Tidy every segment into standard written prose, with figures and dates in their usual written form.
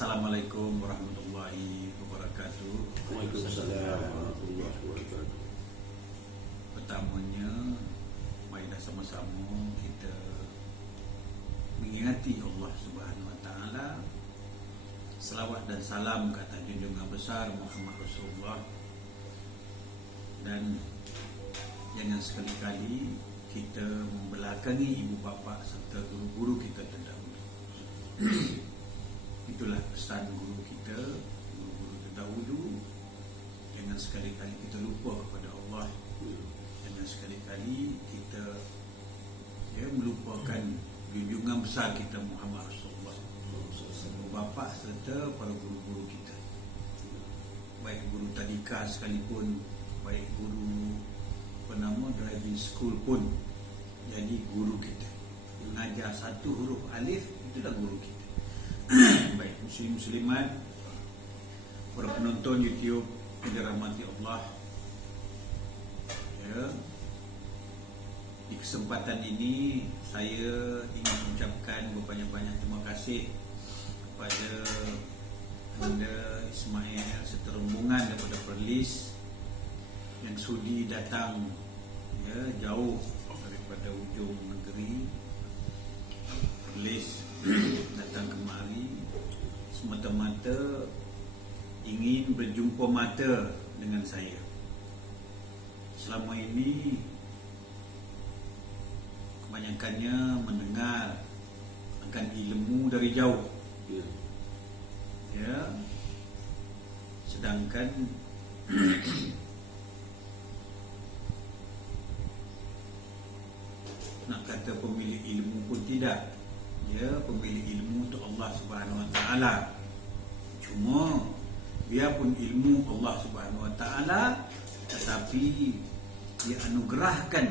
Assalamualaikum warahmatullahi wabarakatuh. Waalaikumsalam warahmatullahi wabarakatuh. Pertamanya, marilah sama-sama kita mengingati Allah Subhanahu Wa Taala. Selawat dan salam ke atas junjungan besar Muhammad Rasulullah. Dan jangan sekali-kali kita membelakangi ibu bapa serta guru-guru kita terdahulu. Itulah pesan guru kita, guru-guru terdahulu. Jangan sekali-kali kita lupa kepada Allah. Jangan sekali-kali kita melupakan junjungan besar kita Muhammad Rasulullah, ibu bapa serta para guru-guru kita. Baik guru tadika sekalipun, baik guru driving school pun jadi guru kita. Mengajar satu huruf alif, itulah guru kita. Baik muslim-muslimat, para penonton YouTube yang dirahmati Allah, di kesempatan ini saya ingin mengucapkan berbanyak-banyak terima kasih kepada anda Ismail serta rombongan daripada Perlis yang sudi datang jauh daripada ujung negeri Perlis datang kemari semata-mata ingin berjumpa mata dengan saya. Selama ini kebanyakannya mendengar akan ilmu dari jauh, sedangkan nak kata pemilik ilmu pun tidak. Pemilik ilmu itu Allah Subhanahu Wa Taala. Cuma biarpun ilmu Allah Subhanahu Wa Taala, tetapi dia anugerahkan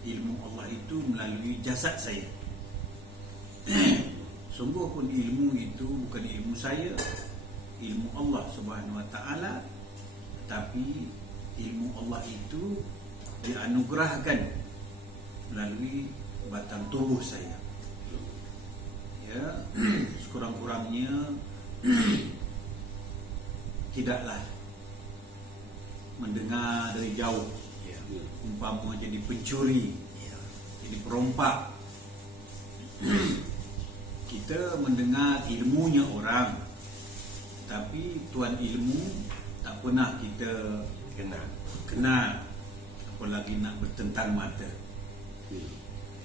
ilmu Allah itu melalui jasad saya. Sungguh pun ilmu itu bukan ilmu saya, ilmu Allah Subhanahu Wa Taala, tetapi ilmu Allah itu dianugerahkan melalui batang tubuh saya. Sekurang-kurangnya tidaklah mendengar dari jauh, umpama jadi pencuri, jadi perompak. Kita mendengar ilmunya orang, tapi tuan ilmu tak pernah kita kenal, apalagi nak bertentang mata.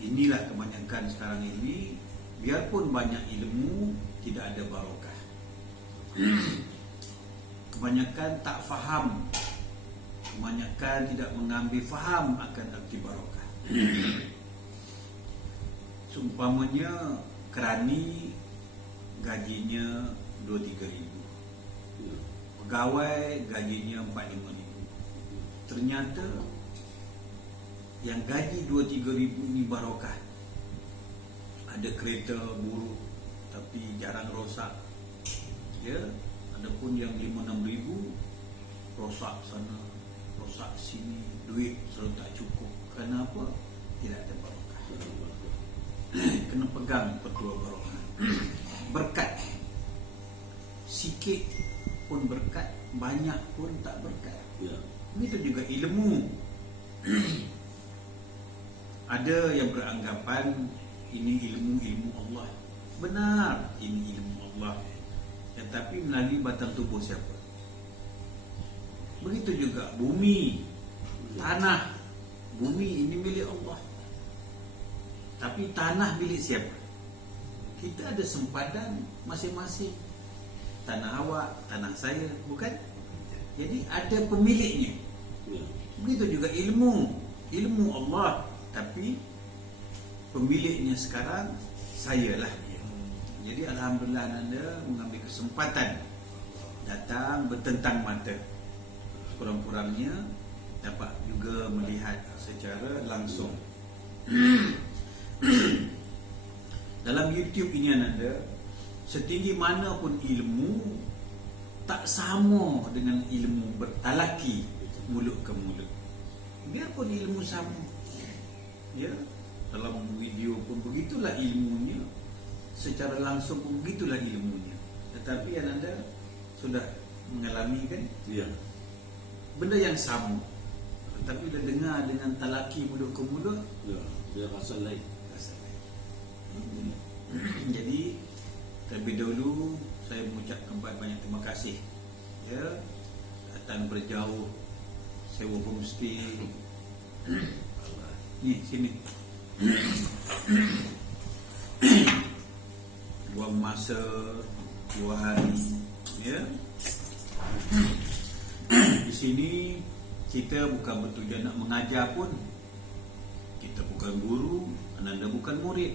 Inilah kebanyakan sekarang ini. Biarpun banyak ilmu, tidak ada barokah. Kebanyakan tak faham, kebanyakan tidak mengambil faham akan arti barokah. Seumpamanya kerani gajinya 2-3 ribu, pegawai gajinya 4-5 ribu. Ternyata yang gaji 2-3 ribu ni barokah. Ada kereta buruk tapi jarang rosak. Adapun yang 5-6 ribu rosak sana, rosak sini, duit selalu tak cukup. Kenapa? Tidak ada barokah. Kena pegang petua barokah. Berkat sikit pun berkat, banyak pun tak berkat. Begitu juga ilmu. Ada yang beranggapan ini ilmu Allah. Benar, ini ilmu Allah, tetapi melalui batang tubuh siapa? Begitu juga bumi, tanah. Bumi ini milik Allah, tapi tanah milik siapa? Kita ada sempadan masing-masing. Tanah awak, tanah saya, bukan? Jadi ada pemiliknya. Begitu juga ilmu Allah, tapi pemiliknya sekarang sayalah. Jadi alhamdulillah anda mengambil kesempatan datang bertentang mata. Kurang-kurangnya dapat juga melihat secara langsung. Dalam YouTube ini anda, setinggi mana pun ilmu tak sama dengan ilmu bertalaki mulut ke mulut. Biarpun ilmu sama, dalam video pun begitulah ilmunya, secara langsung pun begitulah ilmunya. Tetapi Ananda sudah mengalami kan Ya. benda yang sama, tetapi bila dengar dengan talaki mulut ke mulut, Ya. Dia rasa lain. rasa lain. Jadi terlebih dahulu saya mengucapkan banyak terima kasih ya, datang berjauh sewa homestay ni sini buang masa 2 hari ya. Di sini kita bukan bertujuan nak mengajar pun. Kita bukan guru, Ananda bukan murid.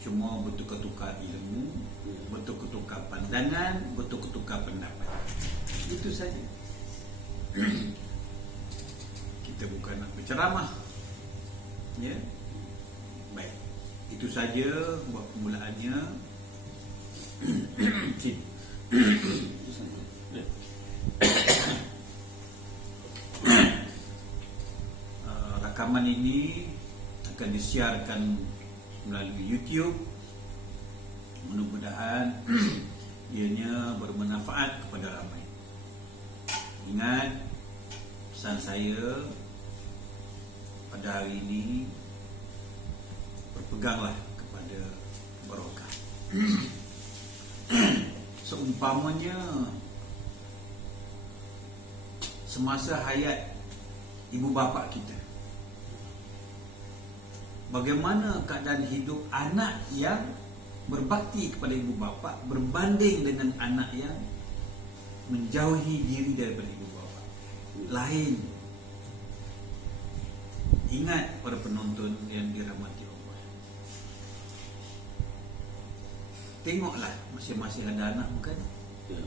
Cuma bertukar-tukar ilmu, bertukar-tukar pandangan, bertukar-tukar pendapat. Itu saja. Kita bukan nak berceramah. Ya. Baik. Itu saja buat permulaannya. Rakaman ini akan disiarkan melalui YouTube. Mudah-mudahan ianya bermanfaat kepada ramai. Ingat pesan saya pada hari ini, berpeganglah kepada barokah. Seumpamanya semasa hayat ibu bapa kita, bagaimana keadaan hidup anak yang berbakti kepada ibu bapa berbanding dengan anak yang menjauhi diri daripada ibu bapa. Lain. Ingat para penonton yang dirahmati Allah, tengoklah masing-masing ada anak bukan? Ya.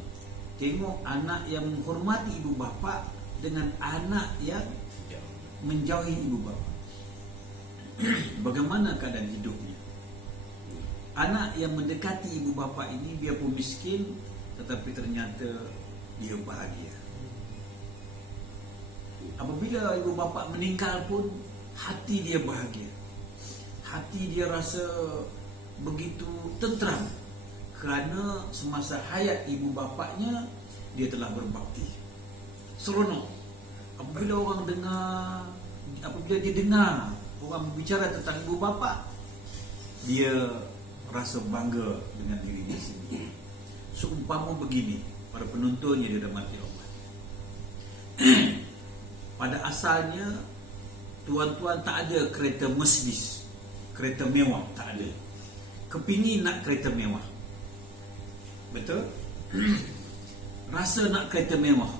Tengok anak yang menghormati ibu bapa dengan anak yang menjauhi ibu bapa. Bagaimana keadaan hidupnya? Anak yang mendekati ibu bapa ini biarpun miskin, tetapi ternyata dia bahagia. Apabila ibu bapa meninggal pun hati dia bahagia. Hati dia rasa begitu tenteram kerana semasa hayat ibu bapanya dia telah berbakti. Seronok. Apabila dia dengar orang berbicara tentang ibu bapa, dia rasa bangga dengan dirinya sendiri. Seumpama begini, para penonton yang dirahmati Allah. Pada asalnya tuan-tuan tak ada kereta Mercedes, kereta mewah, tak ada. Kepingin nak kereta mewah, betul? Rasa nak kereta mewah.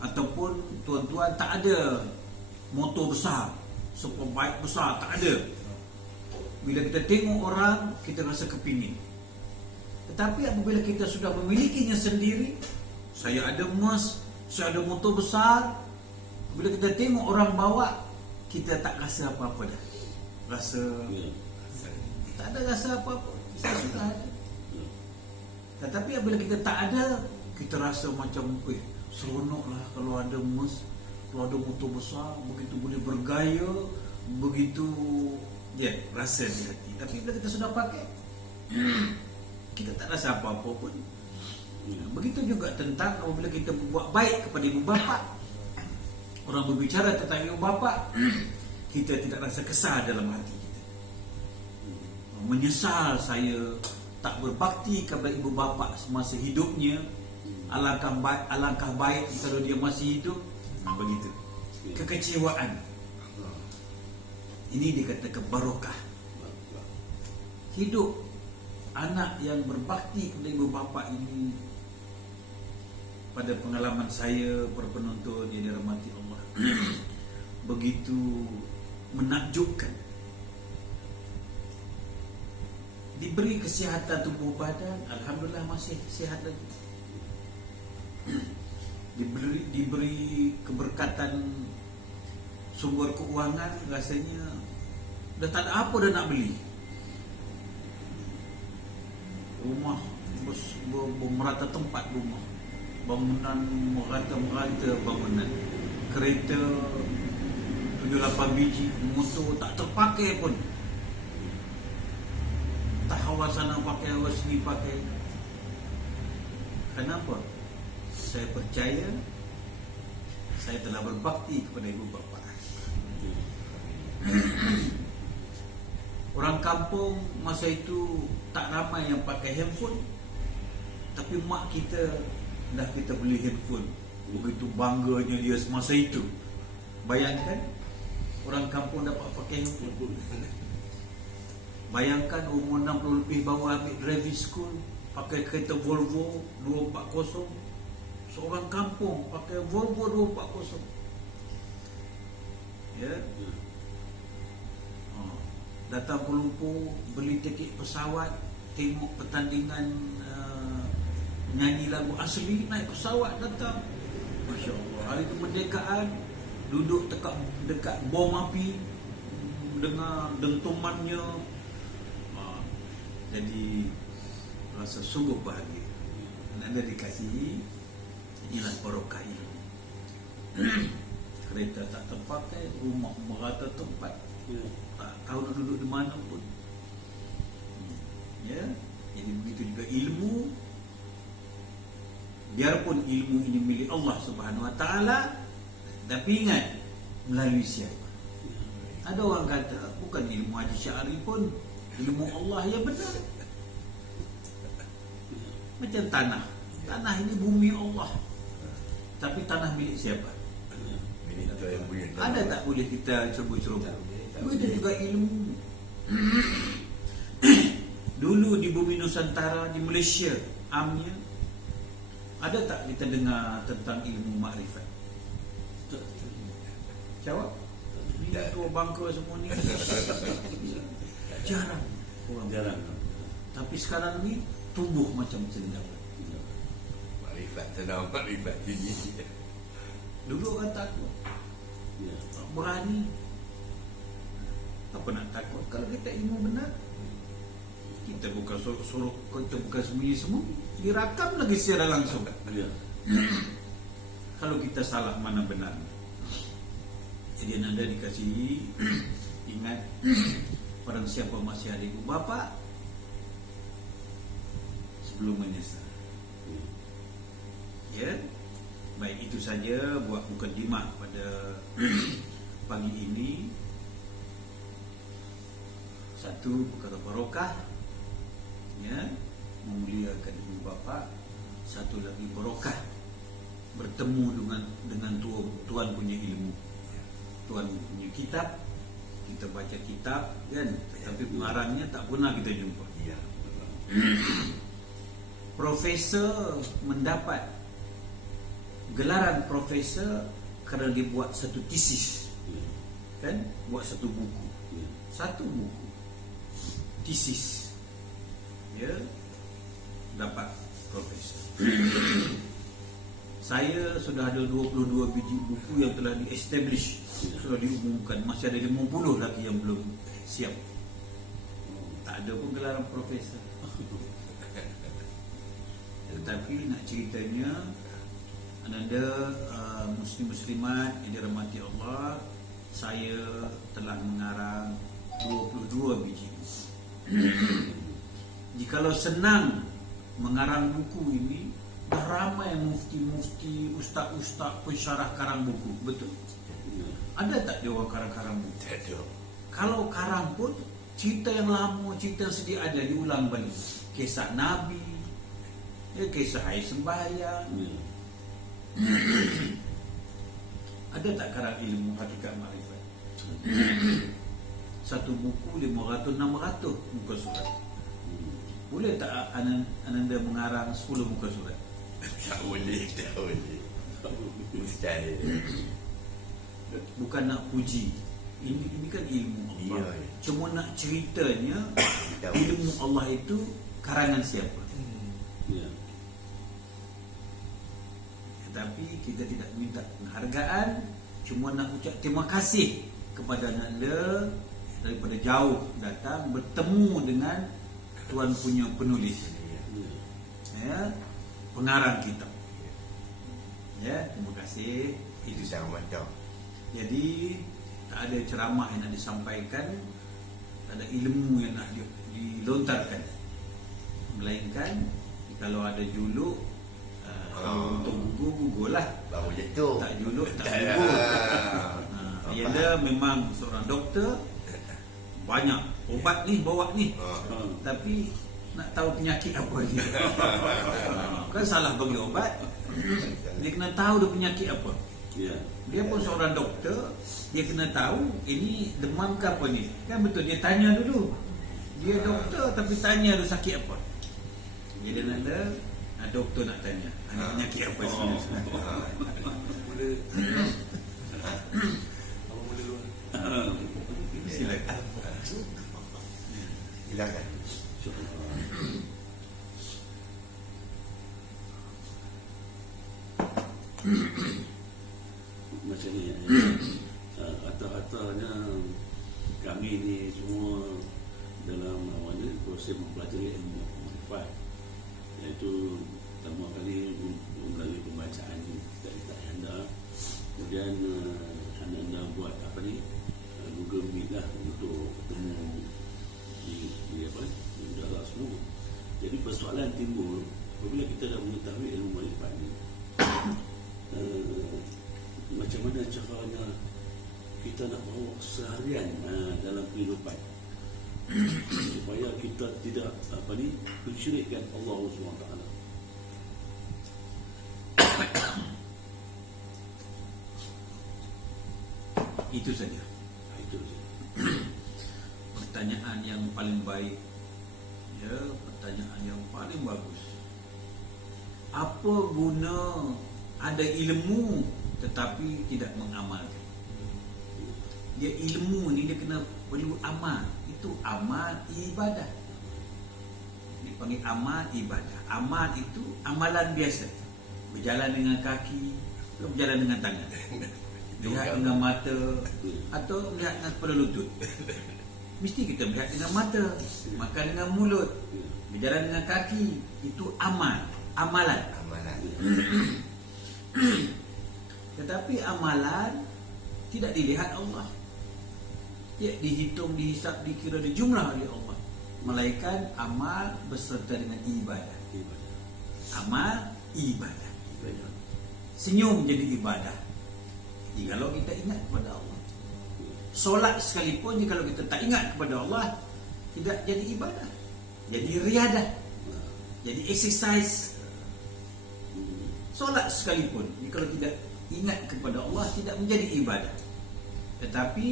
Ataupun tuan-tuan tak ada motor besar, superbike besar, tak ada. Bila kita tengok orang, kita rasa kepingin. Tetapi apabila kita sudah memilikinya sendiri, saya ada emas, saya ada motor besar, bila kita tengok orang bawa, kita tak rasa apa-apa dah. Rasa tak ada rasa apa-apa. Kita sudah ada. Tetapi apabila kita tak ada, kita rasa macam seronoklah kalau ada emas, kalau ada motor besar, begitu boleh bergaya, begitu rasa di hati. Tapi bila kita sudah pakai, kita tak rasa apa-apa pun. Begitu juga tentang apabila kita berbuat baik kepada ibu bapa. Orang berbicara tentang ibu bapa, kita tidak rasa kesal dalam hati kita. Menyesal saya tak berbakti kepada ibu bapa semasa hidupnya. Alangkah baik kalau dia masih hidup. Begitu. Kekecewaan. Ini dikatakan barokah. Hidup anak yang berbakti kepada ibu bapa ini, pada pengalaman saya, para penonton yang dirahmati Allah, begitu menakjubkan. Diberi kesihatan tubuh badan, alhamdulillah masih sihat lagi. Diberi keberkatan sumber keuangan, rasanya dah tak ada apa dah nak beli. Rumah merata tempat rumah, bangunan merata bangunan, kereta 7-8 biji, motor tak terpakai pun. Tak hawa sana pakai, hawa sini pakai. Kenapa? Saya percaya saya telah berbakti kepada ibu bapa. Orang kampung masa itu tak ramai yang pakai handphone, tapi mak kita dah kita beli handphone. Begitu bangganya dia semasa itu. Bayangkan orang kampung dapat pakai handphone. Bayangkan umur 60 lebih baru ambil driving school, pakai kereta Volvo 240. Seorang kampung pakai Volvo 240. Ya. Datang Kuala Lumpur, beli tiket pesawat, tengok pertandingan nyanyi lagu asli, naik pesawat datang. Masya Allah, hari kemerdekaan duduk dekat bom api, dengar dentumannya. Jadi rasa sungguh bahagia. Anda dikasihi, inilah barokah ilmu. Kereta tak terpakai, rumah merata tempat, tak tahu nak duduk di mana pun. Ya, jadi begitu juga ilmu. Biarpun ilmu ini milik Allah Subhanahu Wa Taala, tapi ingat melalui siapa? Ada orang kata bukan ilmu Haji Syahri pun, ilmu Allah yang benar. Macam tanah. Tanah ini bumi Allah. Tapi tanah milik siapa? Ada tak boleh kita ceroboh-ceroboh? Itu juga ilmu. Dulu di bumi Nusantara, di Malaysia, amnya, ada tak kita dengar tentang ilmu makrifat? Jawab. Ini tua bangka semua ni. Jarang. Jarang. Tapi sekarang ni tumbuh macam cendawan. Makrifat tenang, makrifat tinggi. Dulu orang takut, berani. Apa nak takut? Kalau kita ilmu benar, kita bukan suruh kita bukan sembunyi-sembunyi, dirakam lagi secara langsung. Kalau kita salah mana benar. Jadi anda dikasihi, ingat, barang siapa masih ada ibu bapa, sebelum menyesal. Ya, baik, itu saja buat mukadimah pada pagi ini. Satu, perkara barokah, ya, memuliakan ibu bapa. Satu lagi barokah, bertemu dengan Tuhan punya ilmu, Tuhan punya kitab. Kita baca kitab kan, tapi pengarangnya tak pernah kita jumpa. Ya. Profesor mendapat gelaran profesor kerana dia buat satu tesis, kan, buat satu buku, tesis, ya, dapat profesor. Saya sudah ada 22 biji buku yang telah di-establish, sudah diumumkan. Masih ada 50 lagi yang belum siap. Tak ada pun gelaran profesor. Tetapi nak ceritanya, ananda muslim-muslimat yang dirahmati Allah, saya telah mengarang 22 biji buku. Jikalau senang mengarang buku ini, dah ramai mufti-mufti, ustaz-ustaz pensyarah karang buku. Betul? Ada tak dia orang karang-karang buku? Tak ada. Kalau karang pun, cerita yang lama, cerita yang sedia ada diulang balik. Kisah Nabi, ya, kisah air sembahyang. Ada tak karang ilmu hakikat makrifat? Satu buku 500-600 muka surat. Boleh tak ananda mengarang 10 muka surat? Tak boleh. Mustahil. Bukan nak puji. Ini kan ilmu Allah. Ya. Cuma nak ceritanya, ilmu Allah itu karangan siapa? Tetapi kita tidak minta penghargaan, cuma nak ucap terima kasih kepada anda daripada jauh datang bertemu dengan Tuan punya penulis, ya, pengarang kitab. Ya, terima kasih. Itu sangat mantap. Jadi tak ada ceramah yang nak disampaikan, tak ada ilmu yang nak dilontarkan, melainkan kalau ada juluk Untuk gugur lah. Baru jatuh. Tak juluk, tak Tak ada. gugur. Ayanda memang seorang doktor, banyak ubat ni bawa ni, tapi nak tahu penyakit apa ni. Kan salah bagi ubat. Dia kena tahu dia penyakit apa. Ya. Dia pun seorang doktor, dia kena tahu ini demam ke apa ni. Kan betul, dia tanya dulu. Dia doktor tapi tanya dulu sakit apa. Jadi nanda doktor nak tanya penyakit apa sebenarnya. Silakan. Silakan. Macam ni rata-ratanya kami ni semua dalam awalnya proses mempelajari ilmu makrifat, iaitu pertama kali melalui pembacaan kitab-kitab anda, kemudian anda buat apa ni, Google Meet lah untuk ketemu di apa di dalam semua. Jadi persoalan timbul apabila kita dah mengetahui ilmu makrifat ni, macam mana caranya kita nak bawa seharian dalam kehidupan supaya kita tidak apa ni mensyirikkan Allah SWT. Itu saja. Itu saja. Pertanyaan yang paling baik, ya, pertanyaan yang paling bagus. Apa guna ada ilmu tetapi tidak mengamalkan? Dia ilmu ni dia kena perlu amal. Itu amal ibadah. Dipanggil amal ibadah. Amal itu amalan biasa. Berjalan dengan kaki, berjalan dengan tangan. Lihat dengan mata atau melihat dengan kepala lutut. Mesti kita melihat dengan mata, makan dengan mulut, berjalan dengan kaki. Itu amal, amalan. Tetapi amalan tidak dilihat Allah. Dia dihitung, dihisap, dikira, dijumlah oleh Allah. Melainkan amal beserta dengan ibadah. Amal ibadah. Senyum jadi ibadah jikalau kita ingat kepada Allah. Solat sekalipun jikalau kita tak ingat kepada Allah, tidak jadi ibadah, jadi riadah, jadi exercise. Solat sekalipun jikalau tidak ingat kepada Allah, tidak menjadi ibadah. Tetapi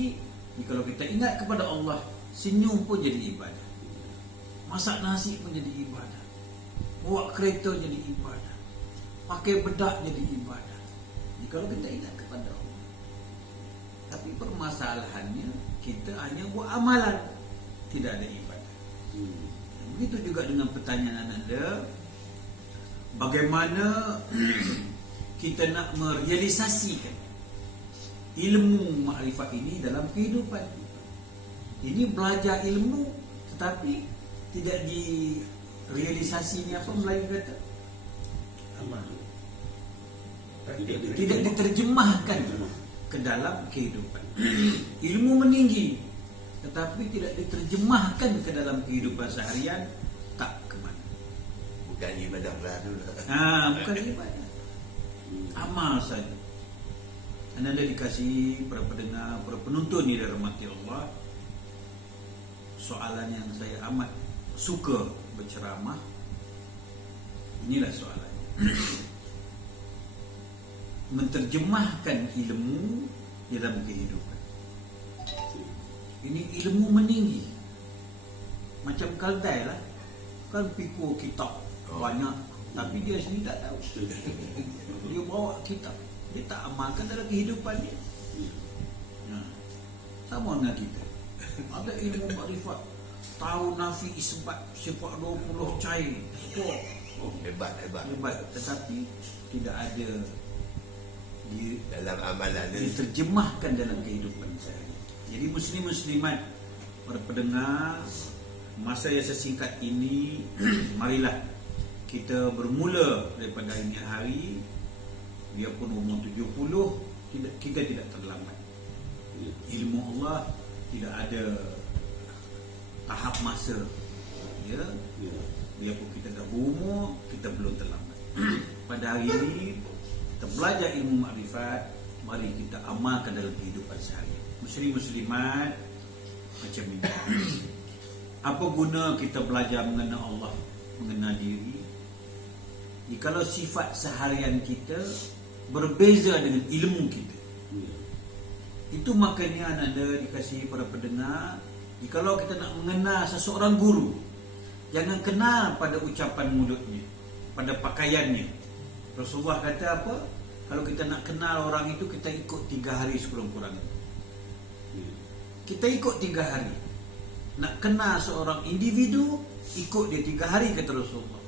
jikalau kita ingat kepada Allah, senyum pun jadi ibadah, masak nasi pun jadi ibadah, bawa kereta jadi ibadah, pakai bedak jadi ibadah, jikalau kita ingat kepada Allah. Tapi permasalahannya kita hanya buat amalan, tidak ada ibadah. Begitu juga dengan pertanyaan anda, bagaimana kita nak merealisasikan ilmu makrifat ini dalam kehidupan. Ini belajar ilmu tetapi tidak direalisasinya, apa Melayu kata? Amal. Tidak diterjemahkan ke dalam kehidupan. Ilmu meninggi tetapi tidak diterjemahkan ke dalam kehidupan seharian, tak ke mana. Bukan ibadah baru. Bukan ibadah, amal saja. Anda dikasih para pendengar, para penonton ni dirahmati Allah. Soalan yang saya amat suka berceramah. Inilah soalannya. Menterjemahkan ilmu dalam kehidupan. Ini ilmu meninggi. Macam Kaldai lah. Kan pikul kitab banyak, tapi dia sendiri tak tahu. Dia bawa kitab, dia tak amalkan dalam kehidupan dia. Sama dengan kita. Ada ilmu makrifat, tahu nafi isbat, sifat 20 cair. Hebat. Tetapi tidak ada di Dalam amalan ni diterjemahkan dalam kehidupan saya. Jadi muslim-muslimat, para pendengar, masa yang sesingkat ini marilah kita bermula daripada ini hari. Biarpun umur 70, kita tidak terlambat. Ilmu Allah tidak ada tahap masa, ya. Biarpun kita dah berumur, kita belum terlambat. pada hari ini kita belajar ilmu makrifat, mari kita amalkan dalam kehidupan seharian. Muslim-muslimat macam ini. Apa guna kita belajar mengenal Allah, mengenal diri, jikalau sifat seharian kita berbeza dengan ilmu kita? Itu makanya anda dikasihi para pendengar, jikalau kita nak mengenal seseorang guru, jangan kenal pada ucapan mulutnya, pada pakaiannya. Rasulullah kata apa? Kalau kita nak kenal orang itu, kita ikut 3 hari sekurang-kurangnya. Kita ikut 3 hari. Nak kenal seorang individu, ikut dia 3 hari, kata Rasulullah.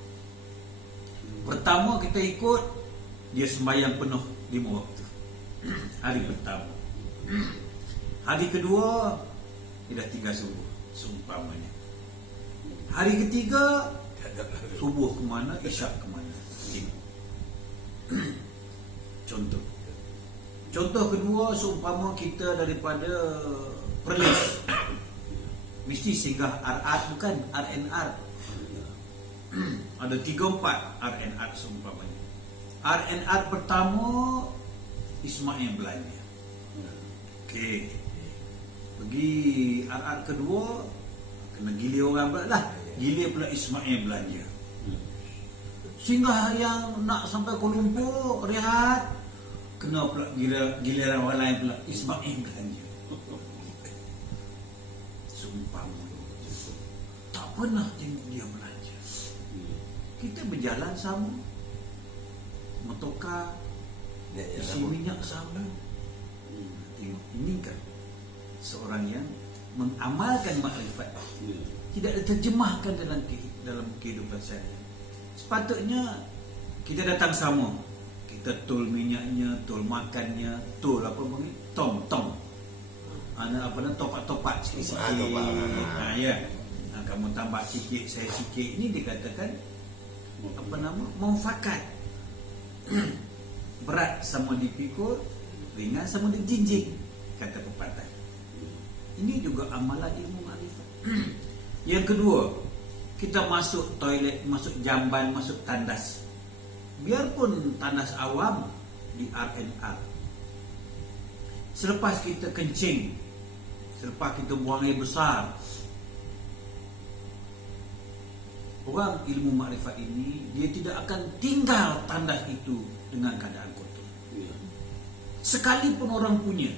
Pertama kita ikut, dia sembahyang penuh 5 waktu. Hari pertama. Hari kedua, dia dah 3 subuh, seumpamanya. Hari ketiga, subuh ke mana, isyak ke mana. Contoh kedua, seumpama kita daripada Perlis, mesti singgah RR, bukan RNR. Ada 3-4 RNR seumpamanya. RNR pertama, Ismail belanja. Okey. Pergi RR kedua, kena gilir orang pula lah. Gilir pula Ismail belanja. Singgah yang nak sampai Kuala Lumpur, rehat, kena pula giliran orang lain pula, Ismail belanja. Seumpama tak pernah tengok dia belanja. Kita berjalan sama, motorkar, isi minyak sama. Tengok, ini kan seorang yang mengamalkan makrifat, tidak terjemahkan dalam kehidupan saya. Sepatutnya kita datang sama, kita tol minyaknya, tol makannya, tol apa panggil, tong. Ana apa nak topak-topak sikit-sikit. Ya. Kamu tambah sikit, saya sikit. Ini dikatakan apa nama? Mufakat. Berat sama dipikul, ringan sama dijinjing, kata pepatah. Ini juga amalan ilmu makrifat. Yang kedua, kita masuk toilet, masuk jamban, masuk tandas. Biarpun tandas awam di RNR. Selepas kita kencing, selepas kita buang air besar, orang ilmu makrifat ini, dia tidak akan tinggal tandas itu dengan keadaan kotor. Sekalipun orang punya,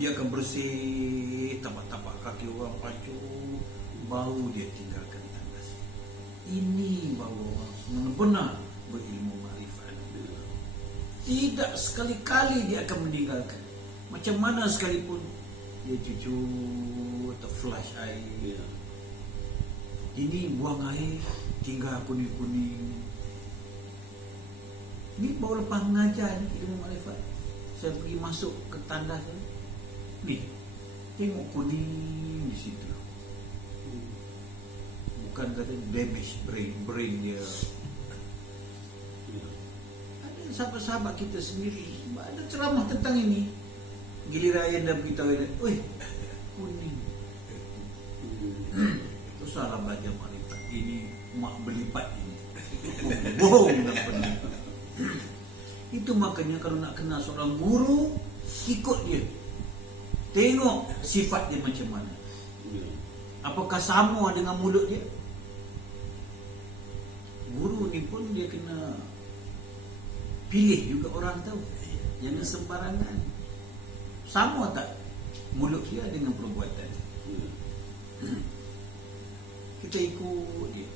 dia akan bersih, tapak-tapak kaki orang pacu, bau dia tinggalkan tandas. Ini baru orang benar-benar berilmu makrifat. Tidak sekali-kali dia akan meninggalkan. Macam mana sekalipun dia cucu atau flush air, ini buang air tinggal kuning-kuning. Ni baru lepas mengajar ni ilmu makrifat, saya pergi masuk ke tandas ni, tengok kuning di situ. Bukan kata damage brain dia. Ada sahabat-sahabat kita sendiri ada ceramah tentang ini, giliran yang dah beritahu dia, oi kuning. Tu salah belajar makrifat. Ini mak belipat ini. Bohong tak pernah. Itu makanya kalau nak kenal seorang guru, ikut dia. Tengok sifat dia macam mana. Apakah sama dengan mulut dia? Guru ni pun dia kena pilih juga orang tahu. Jangan sembarangan. Sama tak mulut dia dengan perbuatan? Kita ikut dia.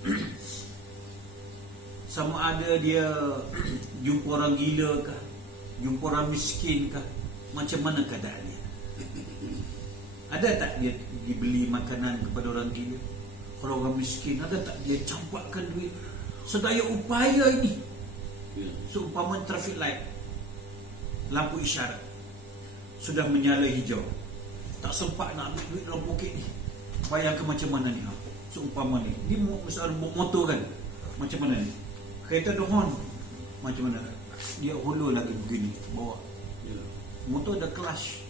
Sama ada dia jumpa orang gila kah, jumpa orang miskin kah, macam mana keadaan dia? Ada tak dia dibeli makanan kepada orang gila? Kalau orang miskin, ada tak dia campakkan duit sedaya upaya ini? Seumpama traffic light, lampu isyarat sudah menyala hijau, tak sempat nak ambil duit dalam poket ni. Bayangkan macam mana ni. Seumpama ni, dia misalnya motor kan, macam mana ni? Kereta dohon, macam mana? Dia hulu lagi begini bawa. Motor ada clutch.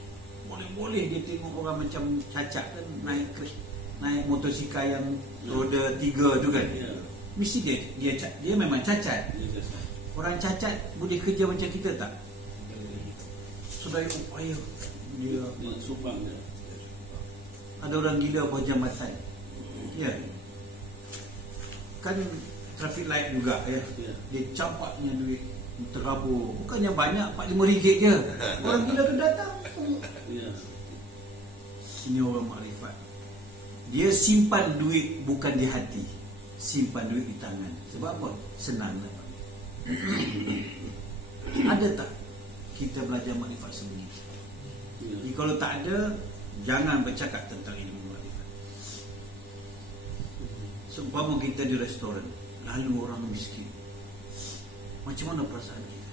Boleh-boleh dia tengok orang macam cacat kan, naik motosikal yang roda 3 tu kan. Mesti dia memang cacat. Orang cacat boleh kerja macam kita tak? Sedaya upaya dia. Dia sumbang je. Ada orang gila buat jambatan. Ya. Kan traffic light juga ya. Ya. Dia campaknya duit terabur. Bukannya banyak, RM45 je. Orang gila tu datang. Ya. Ini orang makrifat. Dia simpan duit bukan di hati, simpan duit di tangan. Sebab apa? Senang dapat. Ada tak kita belajar makrifat sebegini? Ya. Jadi kalau tak ada, jangan bercakap tentang ilmu makrifat. Seumpama kita di restoran, lalu orang miskin, macam mana perasaan kita?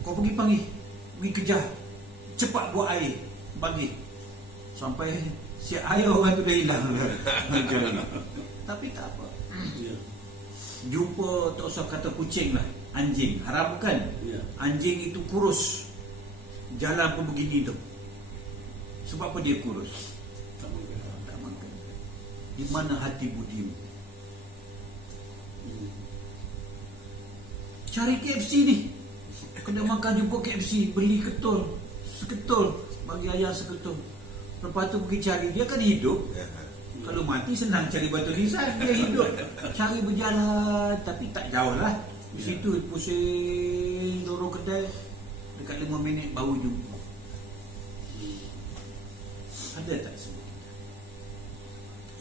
Kau pergi kejar, cepat buat air, bagi. Sampai si air orang tu dah hilang. Tapi tak apa. Ya. Jumpa, tak usah kata kucing lah, anjing, haram kan? Ya. Anjing itu kurus, jalan pun begini tu. Sebab apa dia kurus? Tak makan. Tak makan. Di mana hati budimu? Cari KFC ni, kena makan jumpa KFC, beli ketul, seketul, bagi ayah seketul. Lepas tu pergi cari, dia kan hidup. Ya. Kalau mati senang cari batu nisan, dia hidup. Cari berjalan, tapi tak jauh lah. Di situ pusing lorong kedai, dekat 5 minit baru jumpa. Ada tak sebut kita?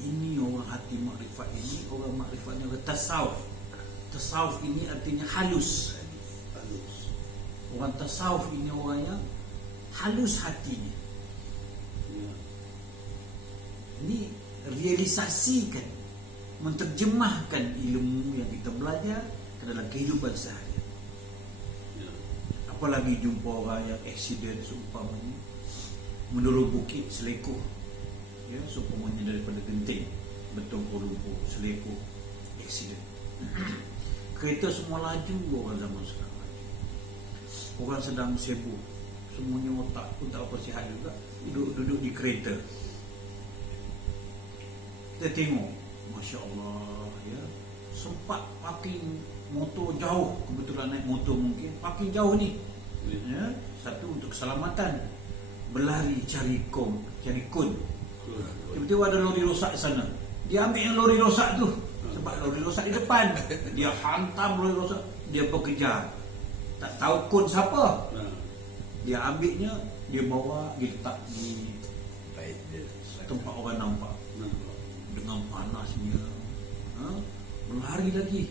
Ini orang hati makrifat ini, orang makrifat ni tasawuf. Tasawuf ini artinya halus. Halus. Orang tasawuf ini orang yang halus hatinya. Ya. Ini realisasikan, menterjemahkan ilmu yang kita belajar ke dalam kehidupan seharian. Ya. Apalagi jumpa orang yang aksiden seumpamanya menurun bukit selekoh, ya, seumpamanya daripada Genting betul Kuala Lumpur selekoh, aksiden. Kereta semua laju orang zaman sekarang. Orang sedang sibuk, semuanya otak pun tak apa sihat juga, duduk di kereta. Kita tengok, Masya Allah, ya, sempat parking motor jauh, kebetulan naik motor mungkin, parking jauh ni, ya, satu untuk keselamatan, berlari cari kun. Tiba-tiba ada lori rosak di sana, dia ambil yang lori rosak tu, sebab lori rosak di depan, dia hantam lori rosak, dia berkejar, tak tahu kun siapa, dia ambilnya, dia bawa, dia letak di Baik dia. tempat orang nampak. Dengan panasnya, berlari lagi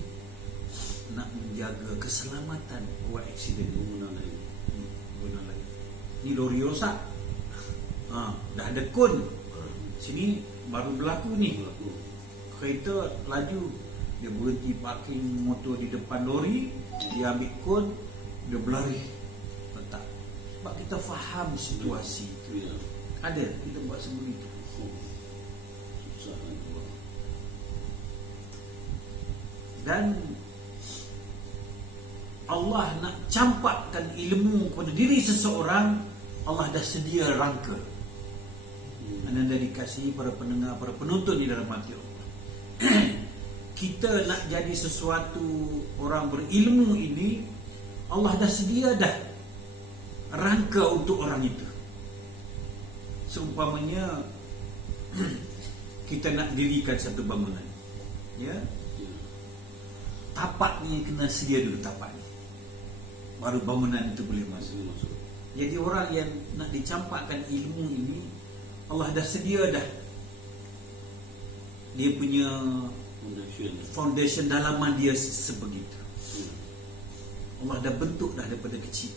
nak menjaga keselamatan orang aksiden. Guna lagi. Ni lori rosak, dah ada kun, sini baru berlaku ni. Kereta laju, dia berhenti parking motor di depan lori, dia ambil kun, dia berlari letak. Sebab kita faham situasi itu. Ya. Ada kita buat sebegitu. Dan Allah nak campakkan ilmu kepada diri seseorang, Allah dah sedia rangka. Anda dikasihi para pendengar, para penonton di dalam hati Allah. Kita nak jadi sesuatu orang berilmu ini, Allah dah sedia dah rangka untuk orang itu. Seumpamanya kita nak dirikan satu bangunan, ya, tapak ni kena sedia dulu, tapak ni baru bangunan itu boleh masuk. Jadi orang yang nak dicampakkan ilmu ini, Allah dah sedia dah dia punya foundation dalaman dia sebegitu. Allah dah bentuk dah daripada kecil.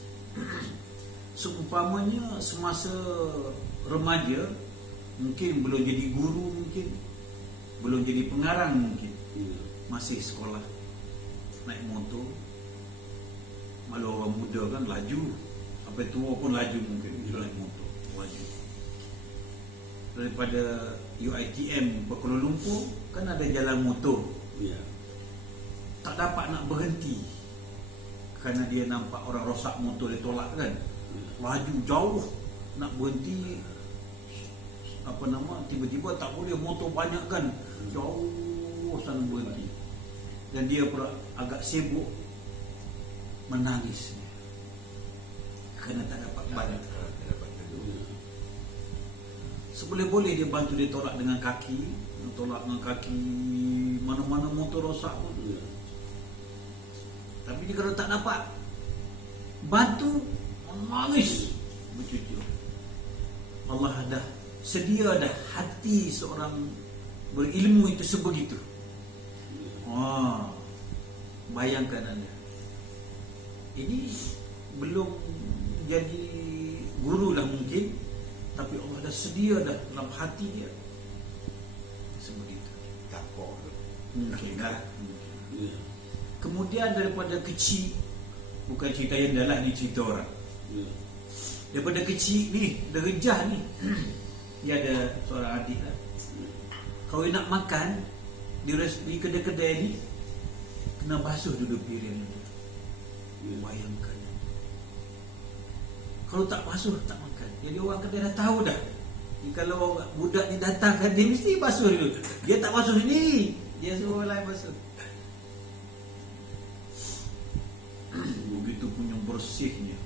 Seumpamanya semasa remaja, mungkin belum jadi guru, mungkin belum jadi pengarang, mungkin masih sekolah, naik motor. Malu orang muda kan laju, sampai tua pun laju mungkin naik motor laju. Daripada UiTM ke Kuala Lumpur kan ada jalan motor, tak dapat nak berhenti kerana dia nampak orang rosak motor, dia tolak kan, laju jauh nak berhenti, tiba-tiba tak boleh, motor banyak kan, jauh sana berhenti. dan dia pula agak sibuk menangis kerana tak dapat banyak. Seboleh-boleh dia bantu dia tolak dengan kaki, mana-mana motor rosak pun. Tapi dia kalau tak dapat bantu, menangis bercucur. Allah dah sedia dah hati seorang berilmu itu sebegitu. Bayangkan anda, ini belum jadi guru lah mungkin, tapi Allah dah sedia dah dalam hati dia sebegitu. Kapok. Mungkin lah. Kemudian daripada kecil, bukan cerita yang dah lah, ni cerita orang. Daripada kecil ni, derajah ni, dia ada seorang adik lah. Kalau nak makan di kedai-kedai ni, kena basuh dulu piring ni. Bayangkan. Kalau tak basuh, tak makan. Jadi orang kedai dah tahu dah. Kalau budak ni datang kan, dia mesti basuh dulu. Dia tak basuh sendiri, dia suruh orang lain basuh. Begitu punya bersihnya.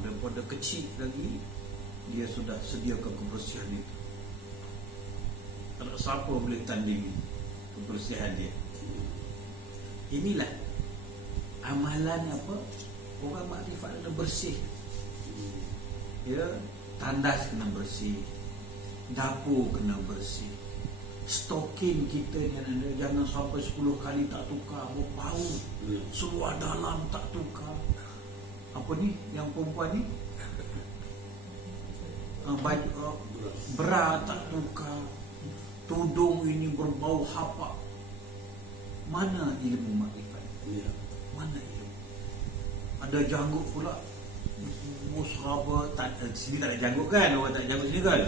Daripada kecil lagi, dia sudah sediakan kebersihan itu. Tak ada siapa boleh tanding kebersihan dia. Inilah amalan apa? Orang makrifat kena bersih. Ya, tandas kena bersih, dapur kena bersih, stokin kita ni jangan sampai 10 kali tak tukar, bau. Seluar dalam tak tukar. Apa ni yang perempuan ni? Baju bra tak tukar. Tudung ini berbau hapak. Mana ilmu makrifat? Mana ilmu? Ada janggut pula. Musraba tak, sini tak ada janggut kan? Orang tak ada janggut sini kan?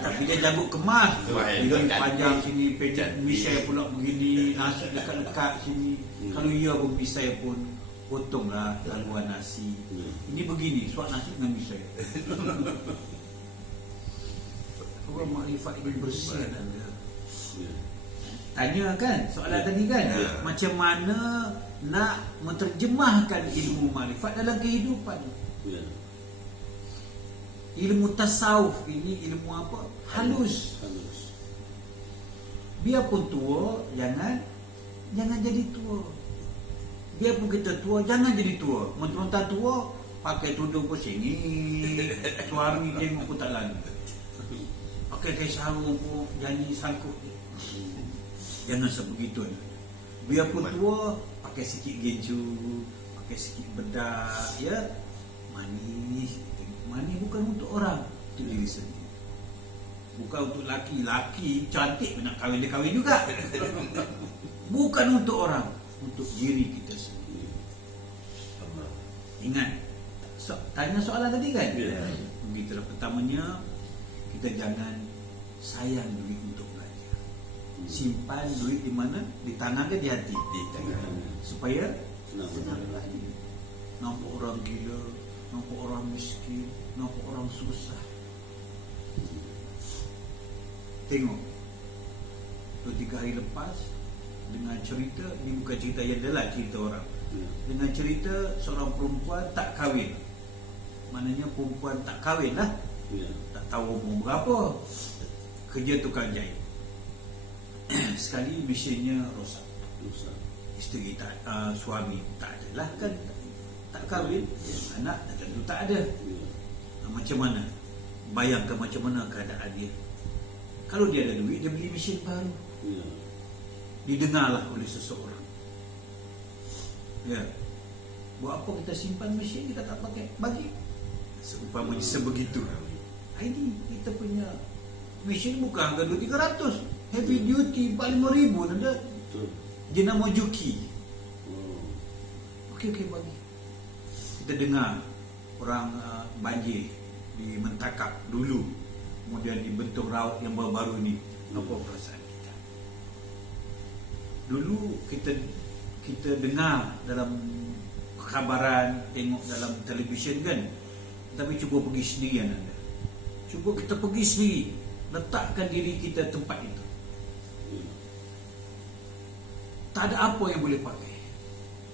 Tapi dia janggut kemas. Dia panjang sini, pendek misai pula begini, nasi dekat-dekat sini. Kalau ia pun misai pun potonglah laluan nasi. Ini begini, suap nasi dengan misai. Orang makrifat ini bersih anda. Tanya kan soalan tadi kan, macam mana nak menterjemahkan ilmu makrifat dalam kehidupan. Ilmu tasawuf ini ilmu apa? Halus. Biarpun tua, jangan jadi tua. Biarpun kita tua, jangan jadi tua. Mentang-mentang tua, pakai tudung pusing ni, suami tengok pun tak lalu. Pakai kain sarung pun janji sangkut. Jangan sebegitu. Biarpun tua, pakai sikit gencu, pakai sikit bedak, ya. Manis. Manis bukan untuk orang, untuk diri sendiri. Bukan untuk laki cantik nak kahwin, dia kahwin juga. Bukan untuk orang, untuk diri kita sendiri. Ingat, tanya soalan tadi kan? Begitulah. Pertamanya, kita jangan sayang duit untuk belajar. Simpan duit di mana? Di tangan ke di hati? Di tangan. Supaya senang belajar. Nampak orang gila, nampak orang miskin, nampak orang susah. Tengok 2-3 hari lepas, dengan cerita, ini bukan cerita yang adalah cerita orang, dengan cerita seorang perempuan tak kahwin. Maknanya perempuan tak kahwin lah, tak tahu umur berapa, kerja tukang jahit. Sekali mesinnya rosak. Isteri tak, suami tak ada lah kan, tak kahwin, anak tentu tak ada. Macam mana? Bayangkan macam mana keadaan dia. Kalau dia ada duit, dia beli mesin baru. Didengarlah oleh seseorang. Ya, buat apa kita simpan mesin, kita tak pakai, bagi. Seumpamanya sebegitu. Ini kita punya mesin bukan harga 200-300, heavy duty 45,000 ada. Dia nama Juki. Okey bagi. Kita dengar orang banjir di Mentakap dulu, kemudian di Bentung Raut yang baru-baru ni, apa perasaan kita? Dulu kita dengar dalam khabaran, tengok dalam televisyen kan, tapi cuba pergi sendirian anda. Cuba kita pergi sendiri, letakkan diri kita tempat itu. tak ada apa yang boleh pakai.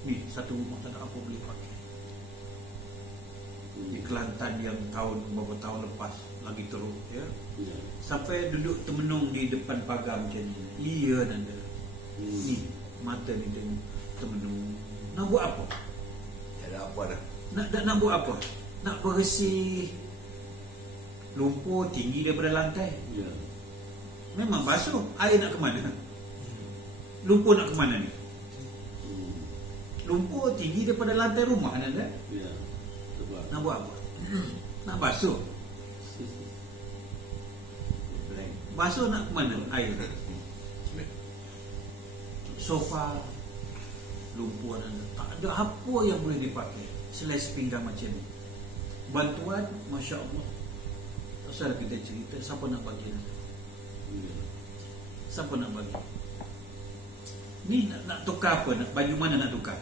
Ni satu rumah tak ada apa boleh pakai. Di Kelantan yang beberapa tahun lepas lagi teruk ya. Ya. Sampai duduk termenung di depan pagar macam ni. Iya nanda. Ni mata ni tengok termenung. Nak buat apa? Tak ada apa dah. Nak buat apa? Nak bersih lumpur tinggi daripada lantai. Ya. Memang basuh. Air nak ke mana? Lumpur nak ke mana ni? Lumpur tinggi daripada lantai rumah nanda. Ya. Sebab Nak buat apa? Nak basuh. Basuh nak ke mana air? Sofa lumpur dan tak ada apa yang boleh dipakai selain sepinggan macam ni. Bantuan, Masya Allah. Tak usah kita cerita. Siapa nak bagi? ya. Siapa nak bagi? Ni nak tukar apa? Baju mana nak tukar?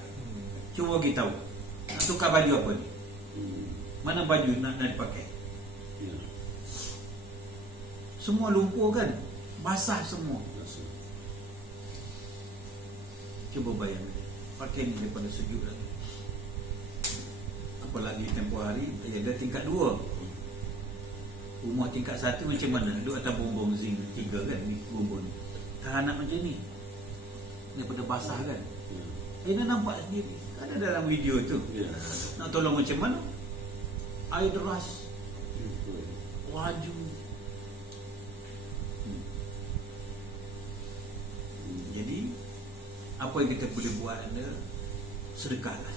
Cuba bagi tahu. Nak tukar baju apa ni? Mana baju nak dipakai? Ya. Semua lumpur kan? Basah semua. Rasa. Cuba bayangkan. Pakai ni daripada sejuk lagi. Apalagi tempoh hari ada tingkat 2. Rumah tingkat 1 macam mana? Duduk atas bumbung zinc 3 kan ni bumbung. Tahan nak macam ni. Daripada basah kan. Ya. Nak nampak sendiri. Ada dalam video tu. Ya. Nak tolong macam mana? Air deras Betul. laju. Jadi apa yang kita boleh buat anda? Sedekahlah.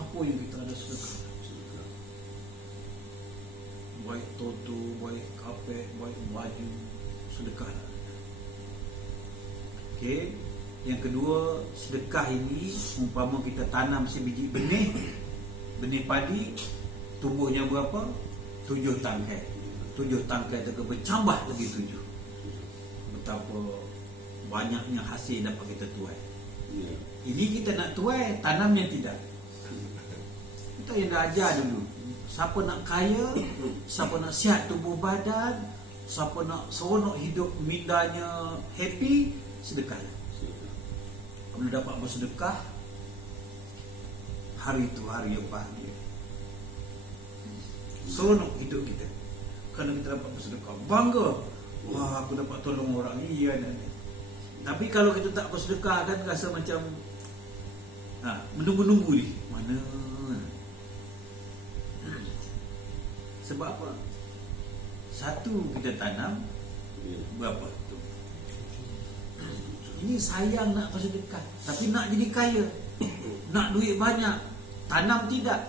Apa yang kita ada sedekah? Baik toto, baik kapet, baik baju, sedekahlah. Okey. Yang kedua, sedekah ini umpama kita tanam sebiji benih padi, tumbuhnya berapa? 7 tangkai. 7 tangkai itu bercambah lagi 7. Betapa banyaknya hasil dapat kita tuai. Ya. Ini kita nak tuai, tanamnya tidak. Kita yang dah ajar dulu. Siapa nak kaya, siapa nak sihat tubuh badan, siapa nak seronok hidup, mindanya happy, sedekah. Kalau dapat bersedekah, hari itu hari yang bahagia. Seronok hidup kita. Kalau kita dapat bersedekah, bangga. Wah, aku dapat tolong orang ni. Ya, tapi kalau kita tak bersedekah kan rasa macam menunggu-nunggu ni. Mana? Sebab apa? Satu kita tanam, Ya. berapa? Ini sayang nak bersedekah, tapi nak jadi kaya, nak duit banyak, tanam tidak.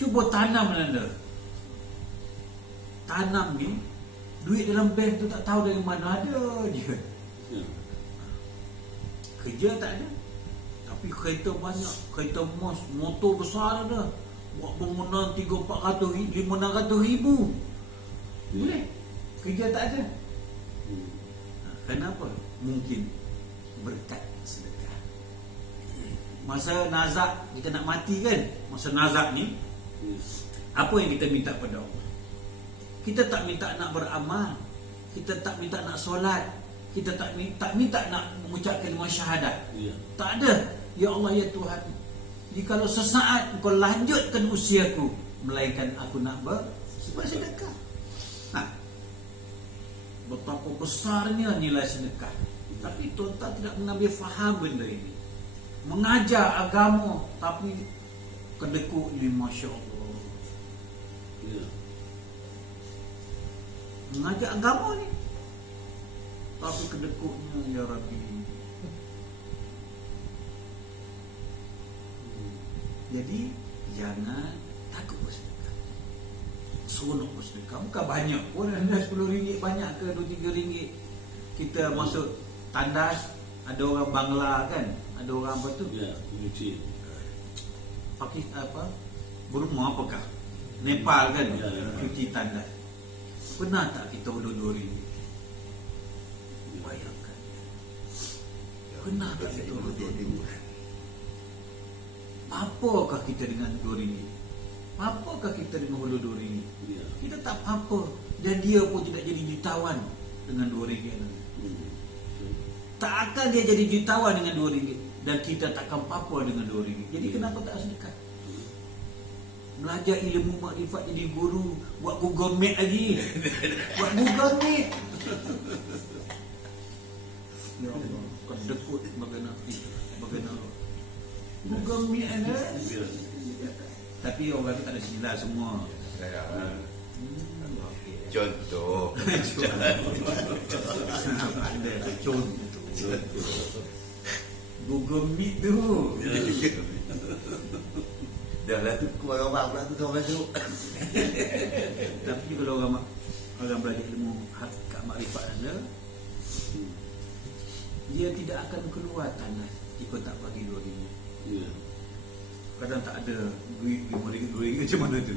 Cuba tanam anda. Tanam ni, duit dalam bank tu tak tahu dari mana ada je. Ya. Kerja tak ada, tapi kereta banyak, kereta emas, motor besar ada. Buat bangunan 300-400 ribu. Boleh. Kerja tak ada. Kenapa? Mungkin berkat sedekah. Masa nazak kita nak mati kan? Masa nazak ni, apa yang kita minta pada Allah? Kita tak minta nak beramal, kita tak minta nak solat, kita tak minta nak mengucapkan kalimah syahadat. Ya. Tak ada. Ya Allah, ya Tuhan, jikalau sesaat Engkau lanjutkan usiaku, melainkan aku nak bersedekah. Betapa besarnya nilai sedekah. Tapi tuan-tuan tidak mengambil faham benda ini. Mengajar agama, tapi kedekutnya Masya Allah. Ya. Mengajar agama ni, tapi kedekutnya Ya Rabbi. Jadi jangan takut bersedekah. Seronok bersedekah. Bukan banyak pun, ada RM10 banyak ke RM2-3. Kita masuk tandas, ada orang Bangla kan, ada orang apa tu, Ya. Cuci. Pakistan apa, Burma apakah, Nepal kan, Ya, ya. cuci tandas. Pernah tak kita hulur RM2? Bayangkan. Pernah tak kita hulur RM2? Apakah kita dengan RM2? Apakah kita dengan hulur RM2? Ya. Kita tak apa. Dan dia pun tidak jadi ditawan dengan RM2. Tak akan dia jadi jutawan dengan RM2. Dan kita takkan apa-apa dengan RM2. Jadi kenapa tak sedekah? Belajar ilmu makrifat jadi guru, buat Google Meet lagi. Buat Google Meet. Ya Allah, kedekut bagaimana Google Meet ada. Tapi orang tak ada sila semua. Contoh. Ada contoh. Google Meet tu. Dah lah tu keluar orang pula tu orang tu. Tapi kalau orang belajar ilmu hakikat makrifat anda, dia tidak akan keluar tanah jika tak bagi RM2. Ya. Kadang tak ada duit RM5, RM2 macam mana tu?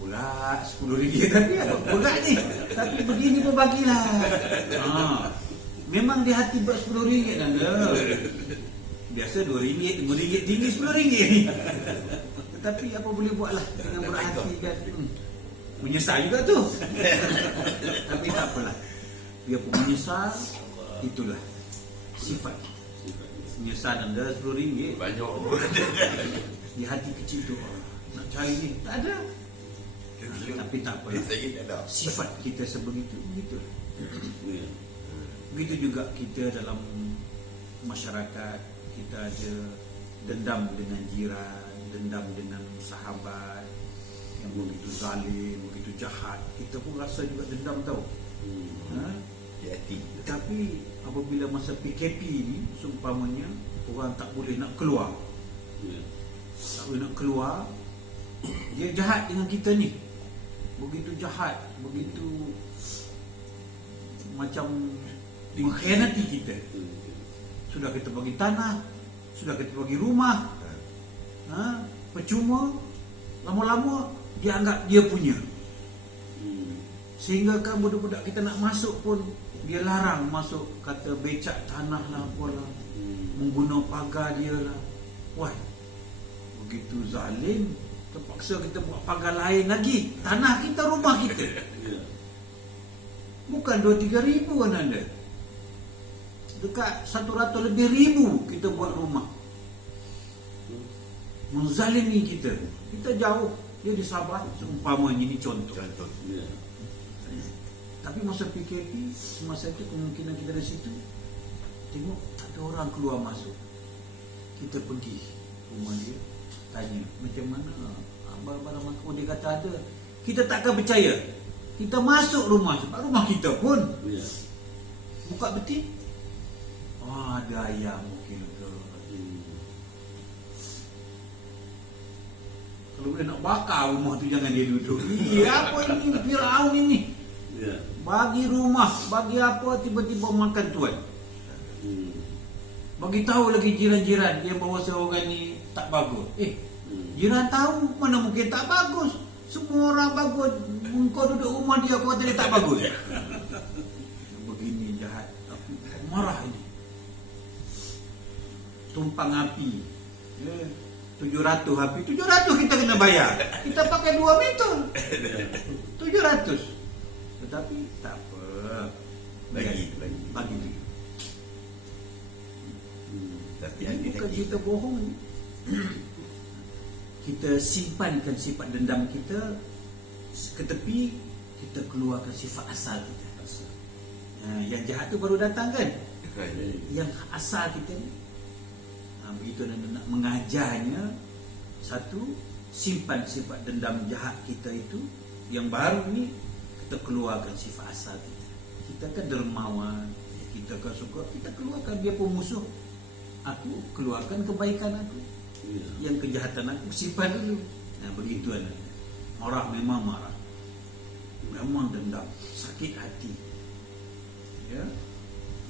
Bulat RM10 tapi apa? Bulat ni. Tapi begini pun bagilah. Memang di hati buat RM10 anda. Biasa RM2, RM5 tinggi RM10 ni. Tetapi apa boleh buatlah dengan berat hati kan. Menyesal juga tu. Tapi tak apalah. Biarpun menyesal, itulah sifat. Menyesal anda RM10. Banyak. Di hati kecil tu nak cari ni tak ada. Tapi tak apalah. Sifat kita sebegitu begitu. Ya. Begitu juga kita dalam masyarakat, kita ada dendam dengan jiran, dendam dengan sahabat yang begitu zalim, begitu jahat. Kita pun rasa juga dendam tau. Di hati. Tapi apabila masa PKP ni, seumpamanya orang tak boleh nak keluar, Ya. tak boleh nak keluar, dia jahat dengan kita ni. Begitu jahat, begitu macam mengkhianati kita. Sudah kita bagi tanah, sudah kita bagi rumah, percuma, lama-lama dia anggap dia punya. Sehingga kan budak-budak kita nak masuk pun dia larang masuk, kata becak tanah lah apalah, mengguna pagar dia lah. Wah, begitu zalim. Terpaksa kita buat pagar lain lagi. Tanah kita, rumah kita. Ya. Bukan 2-3 ribu kan anda. Dekat 100 lebih ribu kita buat rumah. Menzalimi kita. Kita jauh. Dia di Sabah, seumpamanya ini contoh. Ya. Tapi masa PKP, semasa itu kemungkinan kita dari situ, tengok tak ada orang keluar masuk. Kita pergi rumah dia, tanya macam mana barang-barang makan. Oh, dia kata ada. Kita takkan percaya. Kita masuk rumah, sebab rumah kita pun Ya. buka beti, ada ayam mungkin ke. Kalau boleh nak bakar rumah tu, jangan dia duduk. Apa ini Firaun ini? Ya. Bagi rumah, bagi apa, tiba-tiba makan tuan. Bagi tahu lagi jiran-jiran dia bahawa seorang ni tak bagus. Jiran tahu, mana mungkin tak bagus. Semua orang bagus. Engkau duduk rumah dia, kau kata dia tak bagus. Begini jahat. Marah ini. Tumpang api. 700 api. 700 kita kena bayar. Kita pakai 2 meter. 700. Tetapi tak apa. Bagi. Tapi Ini bukan kita bohong ni. Kita simpankan sifat dendam kita ke tepi, kita keluarkan sifat asal kita. Yang jahat tu baru datang kan. Yang asal kita ni, begitu nak mengajarnya, satu, simpan sifat dendam jahat kita itu. Yang baru ni, kita keluarkan sifat asal kita. Kita kan dermawan, kita kan suka, kita keluarkan. Dia pun musuh, aku keluarkan kebaikan aku. Yang kejahatan aku simpan dulu. Begitu anak. Marah memang marah, memang dendam, sakit hati. Ya,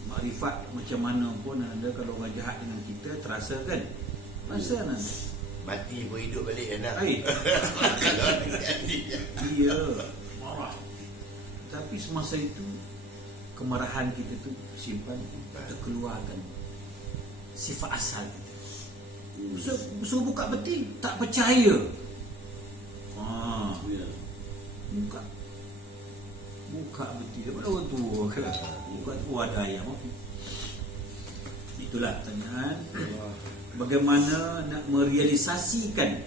makrifat macam mana pun anda, kalau orang jahat dengan kita, terasa kan? Rasa anda mati pun hidup balik anak. Kalau dia marah, tapi semasa itu kemarahan kita tu simpan, kita keluarkan sifat asal kita. Suruh buka peti, tak percaya. Buka peti daripada orang tua ke. Buka tu ada ayam. Itulah pertanyaan. Bagaimana nak merealisasikan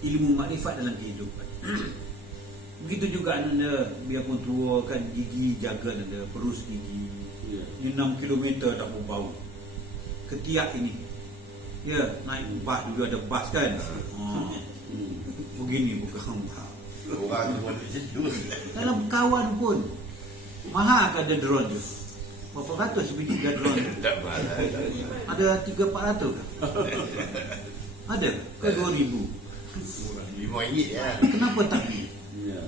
ilmu makrifat dalam kehidupan. Begitu juga anda biarpun tua kan, gigi jaga anda, perus gigi. Ini 6 kilometer tak berbau. Ketiak ini. Ya, naik bas dulu ada bas kan. Begini bukan bau. Orang pun sejuk. Dalam kawan pun mahal kan ada drone tu. Berapa ratus sebiji drone tu? Tak mahal. Ada 3-400 ke? Ada ke 2,000? RM5 ya. Kenapa tak beli? Ya.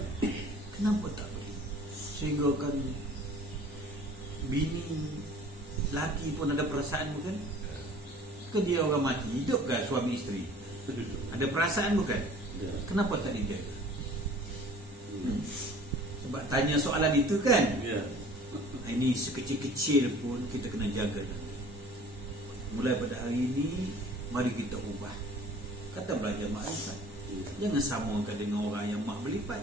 Kenapa tak beli? Sehingga kan bini laki pun ada perasaan bukan? Ke dia orang mati, hidup kan suami isteri? Ada perasaan bukan? Ya. Kenapa tak dijaga? Sebab tanya soalan itu kan, Ya. ini sekecil-kecil pun kita kena jaga. Mulai pada hari ini, mari kita ubah. Kata belajar makrifat, jangan samakan dengan orang yang mak berlipat.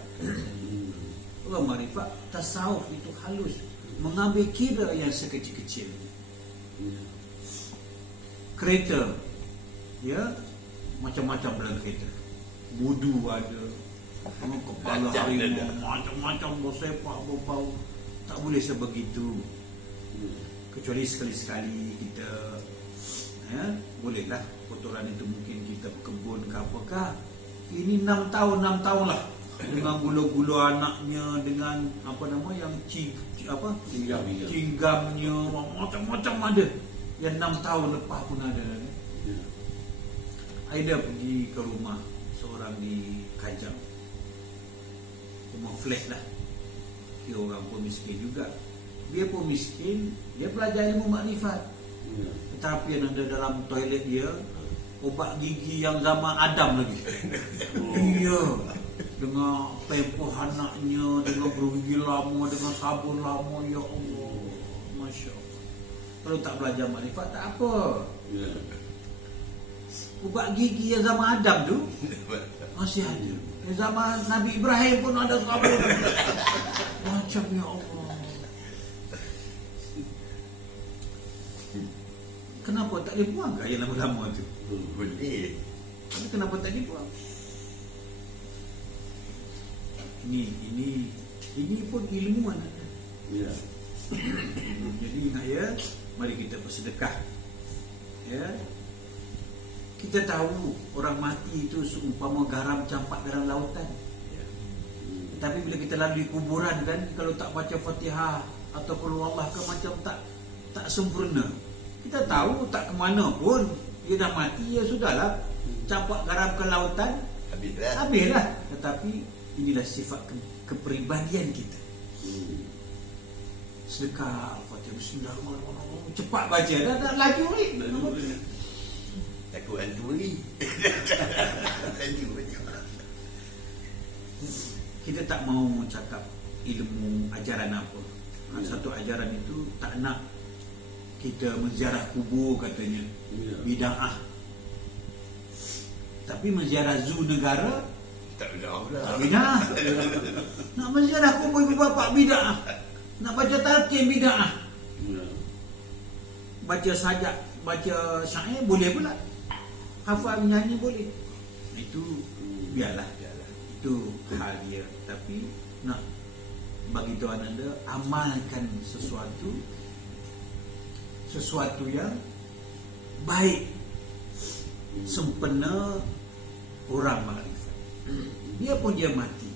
Orang makrifat, tasawuf itu halus, mengambil kira yang sekecil-kecil. Kereta, ya, macam-macam dalam kereta. Budu ada, kepala Gajah harimau, ada. macam-macam bersepak, berbau. Tak boleh sebegitu. Kecuali sekali-sekali kita, ya, bolehlah kotoran itu mungkin kita berkebun ke apakah. Ini 6 tahun lah. Dengan gula-gula anaknya, dengan apa nama yang Cinggam. cinggamnya, macam-macam ada. Yang 6 tahun lepas pun ada. Ya. Aida pergi ke rumah seorang di Kajang, rumah flat lah. Dia orang pun miskin juga. Dia pun miskin, dia belajar ilmu makrifat. Ya. Tetapi yang ada dalam toilet dia, ubat gigi yang zaman Adam lagi. Iya. Dengan pempoh anaknya, dengan bergigi lama, dengan sabun lama. Ya Allah, Masya Allah. Kalau tak belajar makrifat tak apa. Ya. Ubat gigi yang zaman Adam tu masih ada. Yang zaman Nabi Ibrahim pun ada sabun. Macam ya Allah. Kenapa tak dibuang ke yang lama-lama tu? Boleh. Tapi kenapa tak dibuang? Ini pun ilmu anak. Ya. Jadi ingat ya, mari kita bersedekah. Ya. Kita tahu orang mati itu seumpama garam campak dalam lautan. Tapi bila kita lalui kuburan kan, kalau tak baca Fatihah atau Qul Huwallah ke macam tak sempurna. Kita tahu tak ke mana pun, dia dah mati, ya sudahlah. Campak garam ke lautan, habislah. Tetapi inilah sifat kepribadian kita. Sedekah Al-Fatihah, Bismillahirrahmanirrahim, cepat baca, dah laju ni. Takut hantu lagi. Kita tak mau cakap ilmu ajaran apa. Satu ajaran itu tak nak kita menziarah kubur katanya, bid'ah. Tapi menziarah zoo negara Tak benar pula. tak bid'ah. Nak menziarah kubur ibu bapa bid'ah. Nak baca talqin bid'ah. Ya. Baca sajak, baca syair boleh pula. Hafal menyanyi boleh. Itu biarlah. Itu hal dia. Tapi nak bagi tuan anda amalkan sesuatu yang baik, sempena orang makrifat. Dia pun dia mati,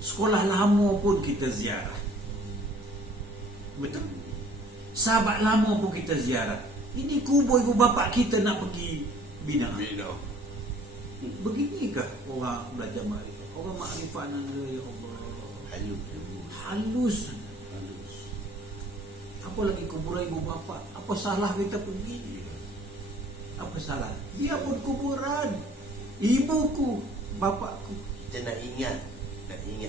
sekolah lama pun kita ziarah. Betul? Sahabat lama pun kita ziarah. Ini kubur ibu bapa kita nak pergi bina. Beginikah orang belajar makrifat? Orang makrifat anda, ya Allah, halus. Apa lagi kuburan ibu bapa? Apa salah kita pergi? Apa salah? Dia pun kuburan ibuku, bapakku. Kita nak ingat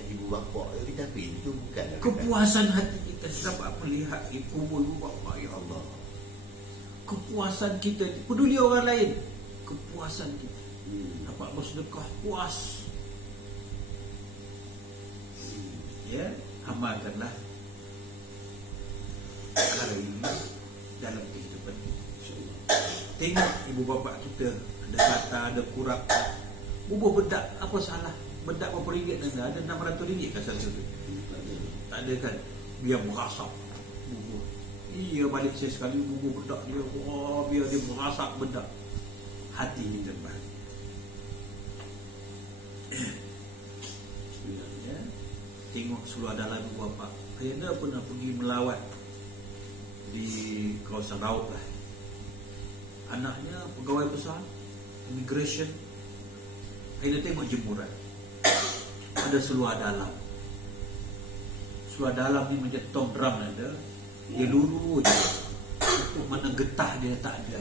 ibu bapa kita pergi itu bukan Kepuasan hati kita dapat melihat kubur ibu bapa, ya Allah. Kepuasan kita, peduli orang lain. Kepuasan kita dapat bersedekah, puas. Ya, amalkanlah hal ini dalam kehidupan. InsyaAllah. tengok ibu bapa kita ada kata, ada kurang, bubur bedak, apa salah? Bedak berapa ringgit dah? Ada 600 ringgit kan satu tu? Tak ada kan? Biar merasak bubur. Iya, balik saya sekali bubur bedak dia, wah, biar dia merasak bedak. Hati kita balik. Ya. Tengok seluar dalam ibu bapa. Ayanda pernah pergi melawat di kawasan laut lah. Anaknya pegawai besar immigration. Ayanda tengok jemuran, ada seluar dalam. Seluar dalam ni macam tong drum ada. Dia luru je. Untuk mana getah dia tak ada.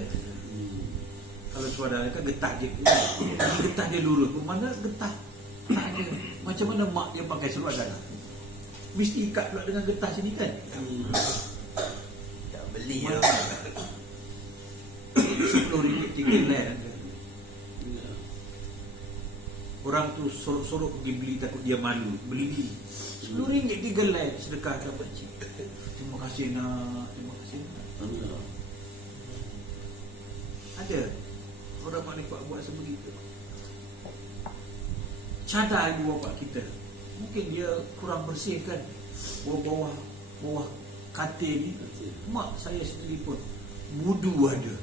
Kalau seluar dalam kan getah dia. Getah dia lurus. Mana getah tak ada. Macam mana mak dia pakai seluar dalam? Mesti ikat pula dengan getah sini kan? Tak beli ya. RM10 3 helai ada. Orang tu sorok-sorok pergi beli, takut dia malu. Beli RM10 3 helai sedekah ke pakcik. Terima kasih nak. Terima kasih nak. Ada orang makrifat buat sebegitu. Cadar ibu bapa kita. Mungkin dia kurang bersih kan. Bawah katil ni. Mak saya sendiri pun wudu ada.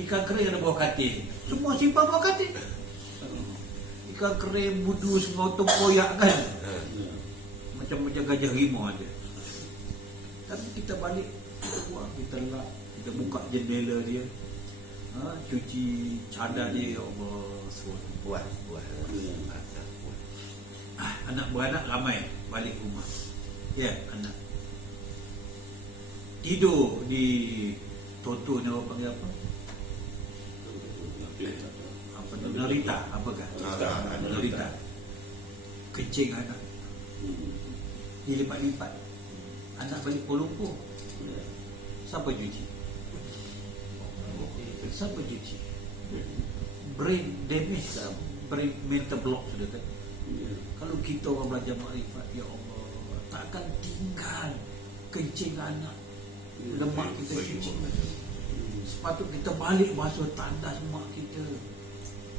Ikan kering ada bawah katil. Semua simpan bawah katil. Ikan kering, wudu semua tempoyak kan. Macam gajah rimau ada. Tapi kita balik, kita buat, kita lap, kita buka jendela dia, cuci cadar dia. Ya Allah, Buat. anak beranak ramai balik rumah. Ya, anak tidur di toto ni, orang panggil apa? Apa tu? Nerita, apakah? Nerita. Kencing anak. Dilipat-lipat. Anak balik Kuala Lumpur. Siapa cuci? Siapa cuci? Brain damage ke? Brain mental block sudah kan? Kalau kita orang belajar makrifat, ya Allah, takkan tinggal kencing anak, lemak kita cuci. Sepatut kita balik basuh tandas mak kita.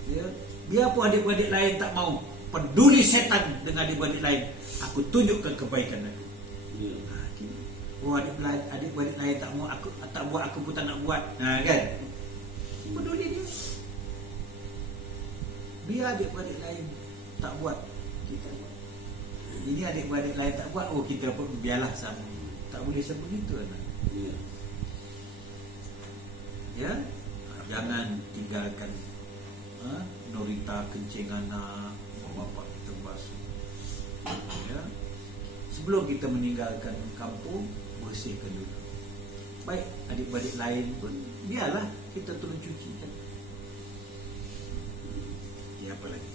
Ya, biarpun adik-adik lain tak mau, peduli setan dengan adik-adik lain, aku tunjukkan kebaikan aku. Oh, adik-adik lain tak mau, aku tak buat, aku pun tak nak buat. Kan? Peduli dia. Biar adik-adik lain tak buat, kita buat. Ini adik-adik lain tak buat, oh kita pun biarlah sama. Tak boleh sebegitu anak. Ya, jangan tinggalkan Norita kencing anak, bapak kita basuh. Ya, sebelum kita meninggalkan kampung, bersihkan dulu. Baik adik-adik lain pun biarlah kita tolong cucikan. Ya, apa lagi?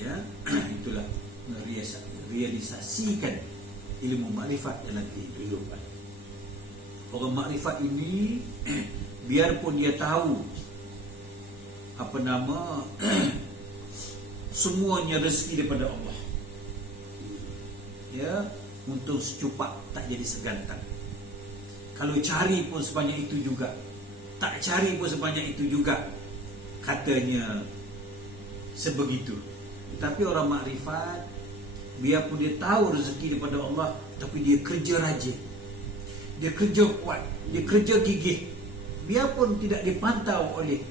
Ya, itulah realisasikan ilmu makrifat dalam kehidupan. Orang makrifat ini biarpun dia tahu semuanya rezeki daripada Allah, ya, untung secupak tak jadi segantang. Kalau cari pun sebanyak itu juga, tak cari pun sebanyak itu juga, katanya sebegitu. Tapi orang makrifat, biarpun dia tahu rezeki daripada Allah, tapi dia kerja rajin, dia kerja kuat, dia kerja gigih. Biarpun tidak dipantau oleh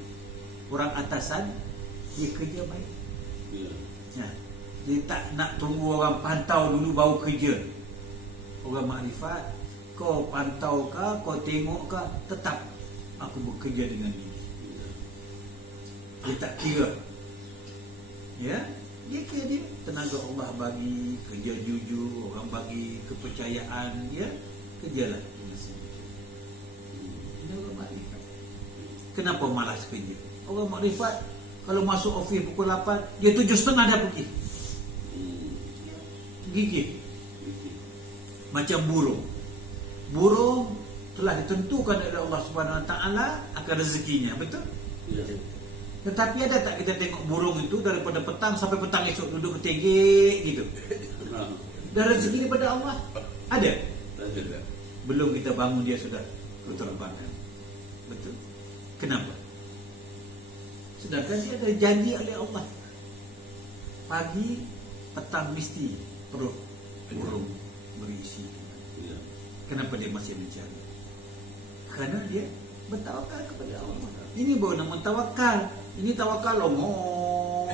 orang atasan, dia kerja baik. Ya. Dia tak nak tunggu orang pantau dulu baru kerja. Orang makrifat, kau pantau kah, kau tengok kah, tetap aku bekerja dengan dia. Dia tak kira. Ya, dia kira dia tenaga Allah bagi, kerja jujur, orang bagi kepercayaan, dia kerjalah. Ini orang makrifat. Kenapa malas kerja? Orang makrifat kalau masuk ofis pukul 8, dia 7.30 dah pergi. Gigih. Macam burung. Burung telah ditentukan oleh Allah Subhanahu Wa Taala akan rezekinya, betul? Tetapi ada tak kita tengok burung itu daripada petang sampai petang esok duduk bertegek gitu? Dan rezeki daripada Allah ada? Belum kita bangun dia sudah berterbangan. Betul? Kenapa? Sedangkan dia ada janji oleh Allah. Pagi, petang mesti perut burung berisi. Ya. Kenapa dia masih mencari? Karena dia bertawakal kepada Allah. Ini baru nama tawakal. Ini tawakal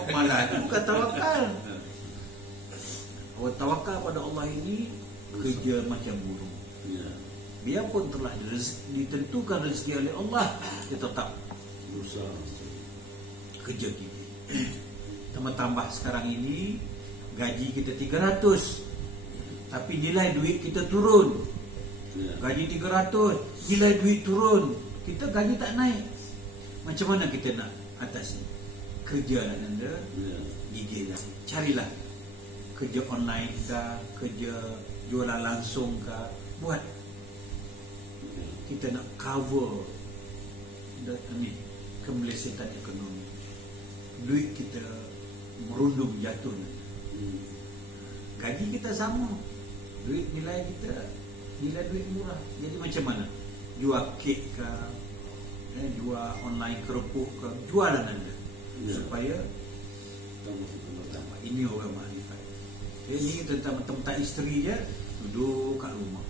malah itu bukan tawakal. Orang tawakal pada Allah ini kerja macam burung. Ya. Biarpun telah ditentukan rezeki oleh Allah, dia tetap Berusaha. kerja kita. Tambah sekarang ini gaji kita 300, tapi nilai duit kita turun. Ya. Gaji 300, nilai duit turun, kita gaji tak naik. Macam mana kita nak atasi? Kerjalah anda, Ya. gigillah, carilah kerja online kah, kerja jualan langsung kah, buat. Ya. Kita nak cover kemelesetan ekonomi. Duit kita merundum jatuh. Hmm. Gaji kita sama, nilai duit murah. Jadi macam mana? Jual kek ke, jual online kerupuk ke, jualan anda. Ya. Supaya Tambah. ini orang makrifat. Ini tentang isteri je, duduk kat rumah.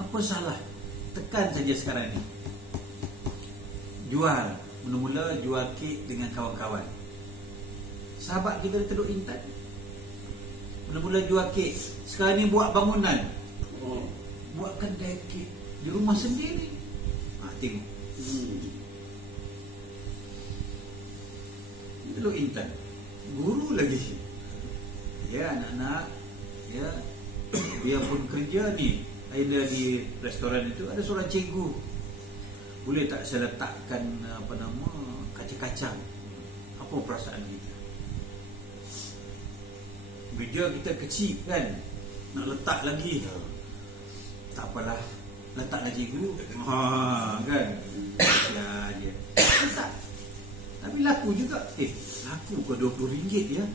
Apa salah? Tekan saja sekarang ni. Jual, mula-mula jual kek dengan kawan-kawan. Sahabat kita Teluk Intan, mula-mula jual kek. Sekarang ni buat bangunan, Oh. buat kedai kek di rumah sendiri. Tengok Teluk Intan, guru lagi. Ya anak-anak, ya biarpun kerja ni, ada di restoran itu ada seorang cikgu. Boleh tak saya letakkan kaca-kaca? Apa perasaan kita? Meja kita kecil kan, nak letak lagi. Tak apalah, letaklah cikgu. Kan. Ya dia. Letak. Tapi laku juga. Laku ke RM20 ya.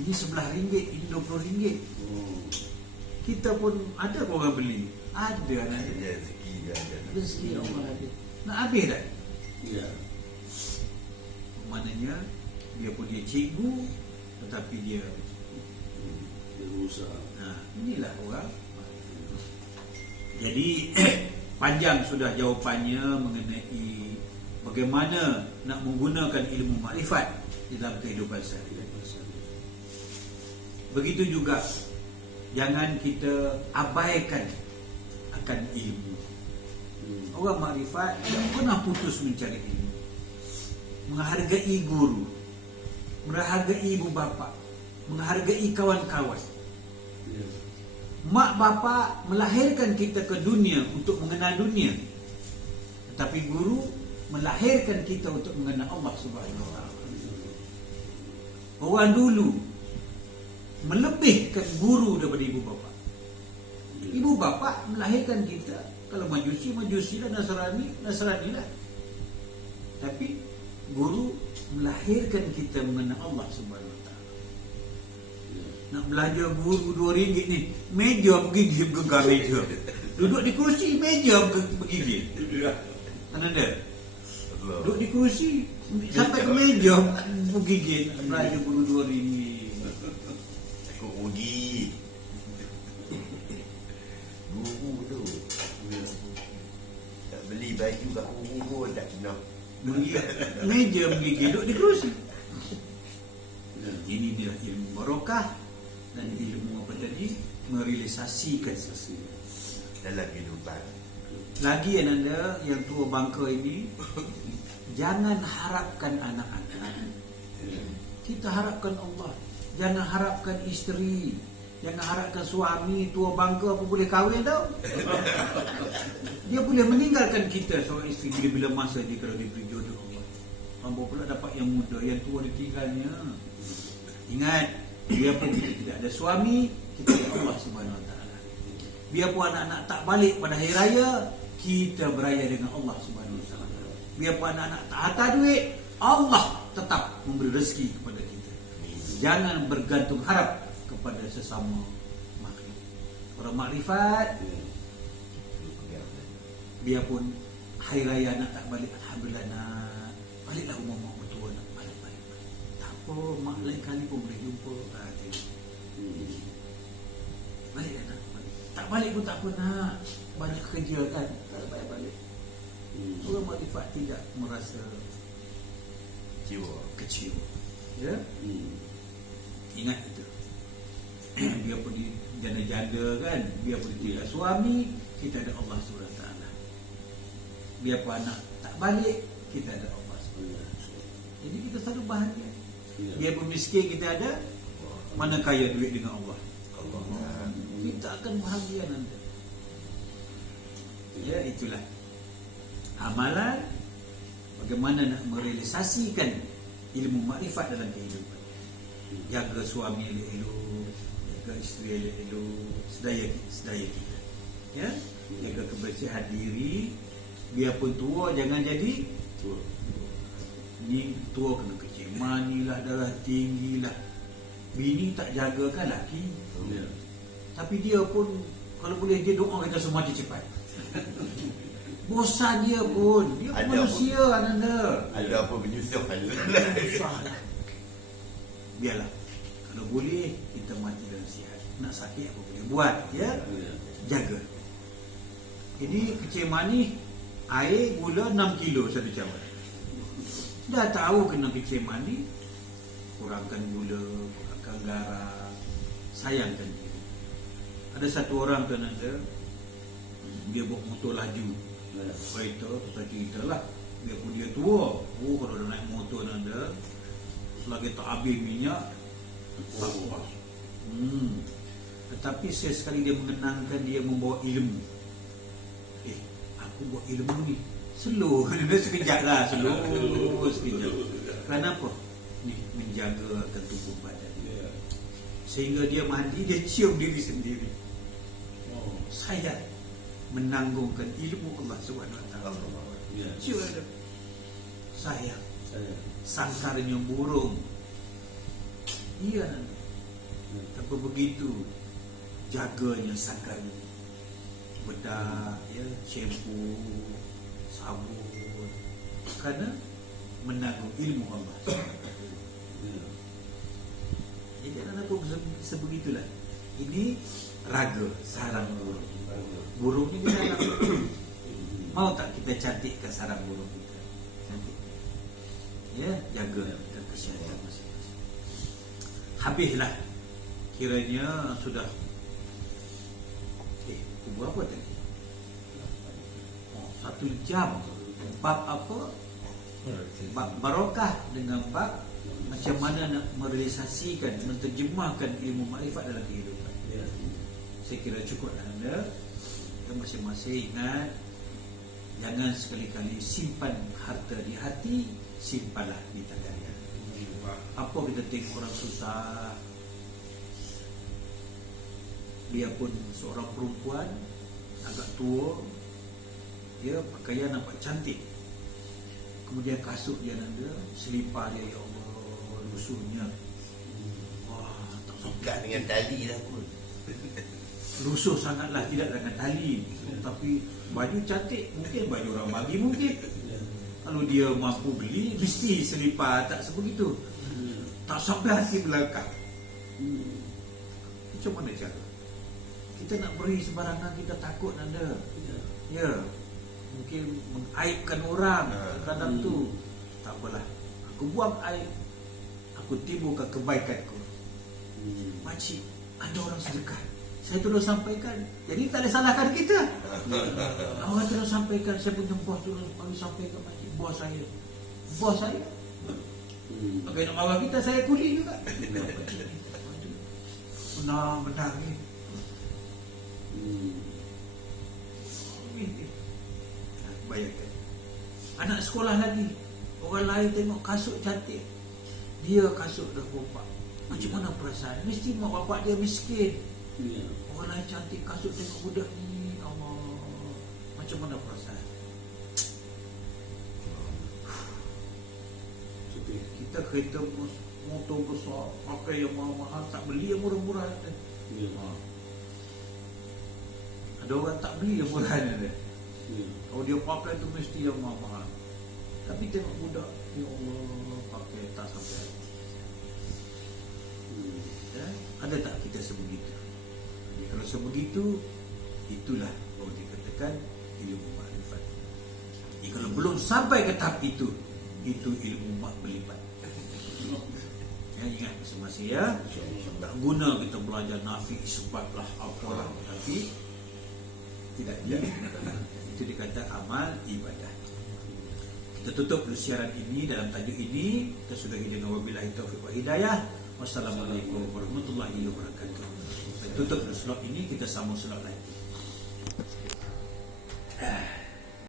Ini RM11, ini RM20. Oh. Kita pun ada orang beli. Ada anak dia. Rezeki dia ada. Rezeki Allah ada. Nak habis tak? Ya. Maknanya dia pun dia cikgu, tetapi dia Berusaha. inilah orang. Jadi panjang sudah jawapannya mengenai bagaimana nak menggunakan ilmu makrifat dalam kehidupan sehari-hari. Begitu juga jangan kita abaikan akan ilmu. Orang makrifat tidak pernah putus mencari ilmu. Menghargai guru, menghargai ibu bapa, menghargai kawan-kawan. Ya. Mak bapa melahirkan kita ke dunia untuk mengenal dunia. Tetapi guru melahirkan kita untuk mengenal Allah Subhanahu Wa Taala. Orang dulu melebihkan guru daripada ibu bapa. Ibu bapa melahirkan kita, kalau Majusi lah, Nasrani lah. Tapi guru melahirkan kita mengenal Allah Subhanahu Wa Taala. Nak belajar guru RM2 ni, meja bergigit gegar meja. Duduk di kursi, meja bergigit. Anda duduk di kursi sampai ke meja bergigit. Belajar guru RM2. Takut rugi. Guru tu tak beli baju kat guru pun tak kena. Meja bergigit, duduk di kursi. Ini dia ilmu barokah dan ilmu apa tadi, merealisasikan Dalam kehidupan. lagi anda yang tua bangka ini. Jangan harapkan anak-anak, kita harapkan Allah. Jangan harapkan isteri, jangan harapkan suami. Tua bangka apa boleh kahwin tau. Dia boleh meninggalkan kita seorang isteri bila-bila masa dia kalau diberi jodoh Allah. Hamba pula dapat yang muda, yang tua ditinggalnya. Ingat, biarpun kita tidak ada suami, kita ada Allah Subhanahu Wa Taala. Biarpun anak-anak tak balik pada hari raya, kita beraya dengan Allah Subhanahu Wa Taala. Biarpun anak-anak tak hantar duit, Allah tetap memberi rezeki kepada kita. Jangan bergantung harap kepada sesama makhluk. Orang makrifat, biarpun hari raya nak tak balik, alhamdulillah nak. Baliklah rumah mak mertua nak balik. Tak apa, mak lain kali pun boleh jumpa. Tengok. Baliklah nak. Tak balik pun tak apa nak. Banyak kerja kan. Tak balik. Orang makrifat tidak merasa kecil. Ya? Ingat itu. Biarpun dia janda-janda kan, biarpun dia tidak suami, kita ada Allah SWT. Biarpun anak tak balik, kita ada Allah SWT. Jadi kita selalu bahagia. Biarpun miskin kita ada, mana kaya duit dengan Allah. Kita akan bahagia nanti. Ya, itulah amalan bagaimana nak merealisasikan ilmu makrifat dalam kehidupan. Jaga suami elok-elok, jaga isteri elok-elok, sedaya kita. Ya, jaga kebersihan diri. Biarpun tua, jangan jadi tua. Ni tua kena kecil manilah, darah tinggi lah. Bini tak jagakan laki. Tapi dia pun kalau boleh dia doa kita semua mati cepat. Bosan dia pun. Dia pun manusia Ananda. Ada apa menyusah Susah. Biarlah. Kalau boleh kita mati dalam sihat. Nak sakit apa boleh buat, ya. Jaga. Ini kecil manis, air, gula 6 kilo satu cawan. Dah tahu kena kecil manis, kurangkan gula, kurangkan garam, sayangkan diri. Ada satu orang tu Ananda, dia bawa motor laju. Kereta, pasal cerita lah. Biarpun dia tua, kalau dah naik motor Ananda, selagi tak habis minyak, tak puas. Tetapi sekali dia mengenangkan dia membawa ilmu. Aku bawa ilmu ni slow. Dia sekejap lah, slow sekejap. Kenapa? Ni menjaga akan tubuh badan. Sehingga dia mandi, dia cium diri sendiri. Saya menanggungkan ilmu Allah SWT. Cium dia. Saya sangkarnya burung. Iya. Tapi begitu jaganya sangkarnya. Bedak, ya, shampoo, sabun. Kerana menanggung ilmu Allah. Jadi anak-anak pun sebegitulah. Ini raga, sarang burung. Burung ni kita nak mau tak kita cantikkan sarang burung kita? Cantikkan. Ya, jaga kesihatan masing-masing. Habislah. Kiranya sudah berapa tadi? 1 jam. Bab apa? Bab barokah dengan bab macam mana nak merealisasikan, menterjemahkan ilmu makrifat dalam kehidupan. Saya kira cukup Anda. Masing-masing ingat, jangan sekali-kali simpan harta di hati, simpanlah di tangan. Apa kita tengok orang susah, biarpun seorang perempuan agak tua, dia pakaian nampak cantik, kemudian kasut dia Nanda, selipar dia, ya Allah, lusuhnya, wah, tak Ikat dengan tali lah pun. lusuh sangatlah, tidak dengan tali. Tapi baju cantik, mungkin baju orang bagi mungkin. Kalau dia mampu beli, mesti selipar, tak sebegitu. Tak sampai hati belakang. Macam mana cara? Kita nak beri sembarangan, kita takut Nanda. Ya, mungkin mengaibkan orang kadang tu. Tak apalah, aku buang aib, aku timbulkan kebaikanku. Makcik, ada orang sedekah, saya terus sampaikan. Jadi tak ada salahkan kita. Orang terus sampaikan, saya punya bos terus bagi sampaikan makcik, bos saya. Pakai nak marah kita, saya kuli juga. Benar ni. Bayangkan, anak sekolah lagi, orang lain tengok kasut cantik, dia kasut dah bompak. Macam mana perasaan? Mesti mak bapak dia miskin. Orang lain cantik, kasut tengok budak ni, Allah, macam mana perasaan? Kita kereta motor besar, pakai yang mahal-mahal, tak beli yang murah-murah. Ada orang tak beli yang murah. Ya. Kalau dia pakai tu mesti yang mahal. Tapi tengok budak, ya Allah, pakai tak sampai. Ya? Ada tak kita sebegitu? Jadi kalau sebegitu, itulah baru dikatakan ilmu makrifat. Jadi kalau belum sampai ke tahap itu ilmu mak berlipat. Ya, ingat masing-masing ya. Tak guna kita belajar nafi, isbat lah, apalah. Tapi tidak jadi. Itu dikata amal ibadah. Kita tutup dulu siaran ini dalam tajuk ini. Kita sudahi dengan wabillahi taufiq wa hidayah. Wassalamualaikum warahmatullahi wabarakatuh. Kita tutup dulu slot ini, kita sambung slot lain.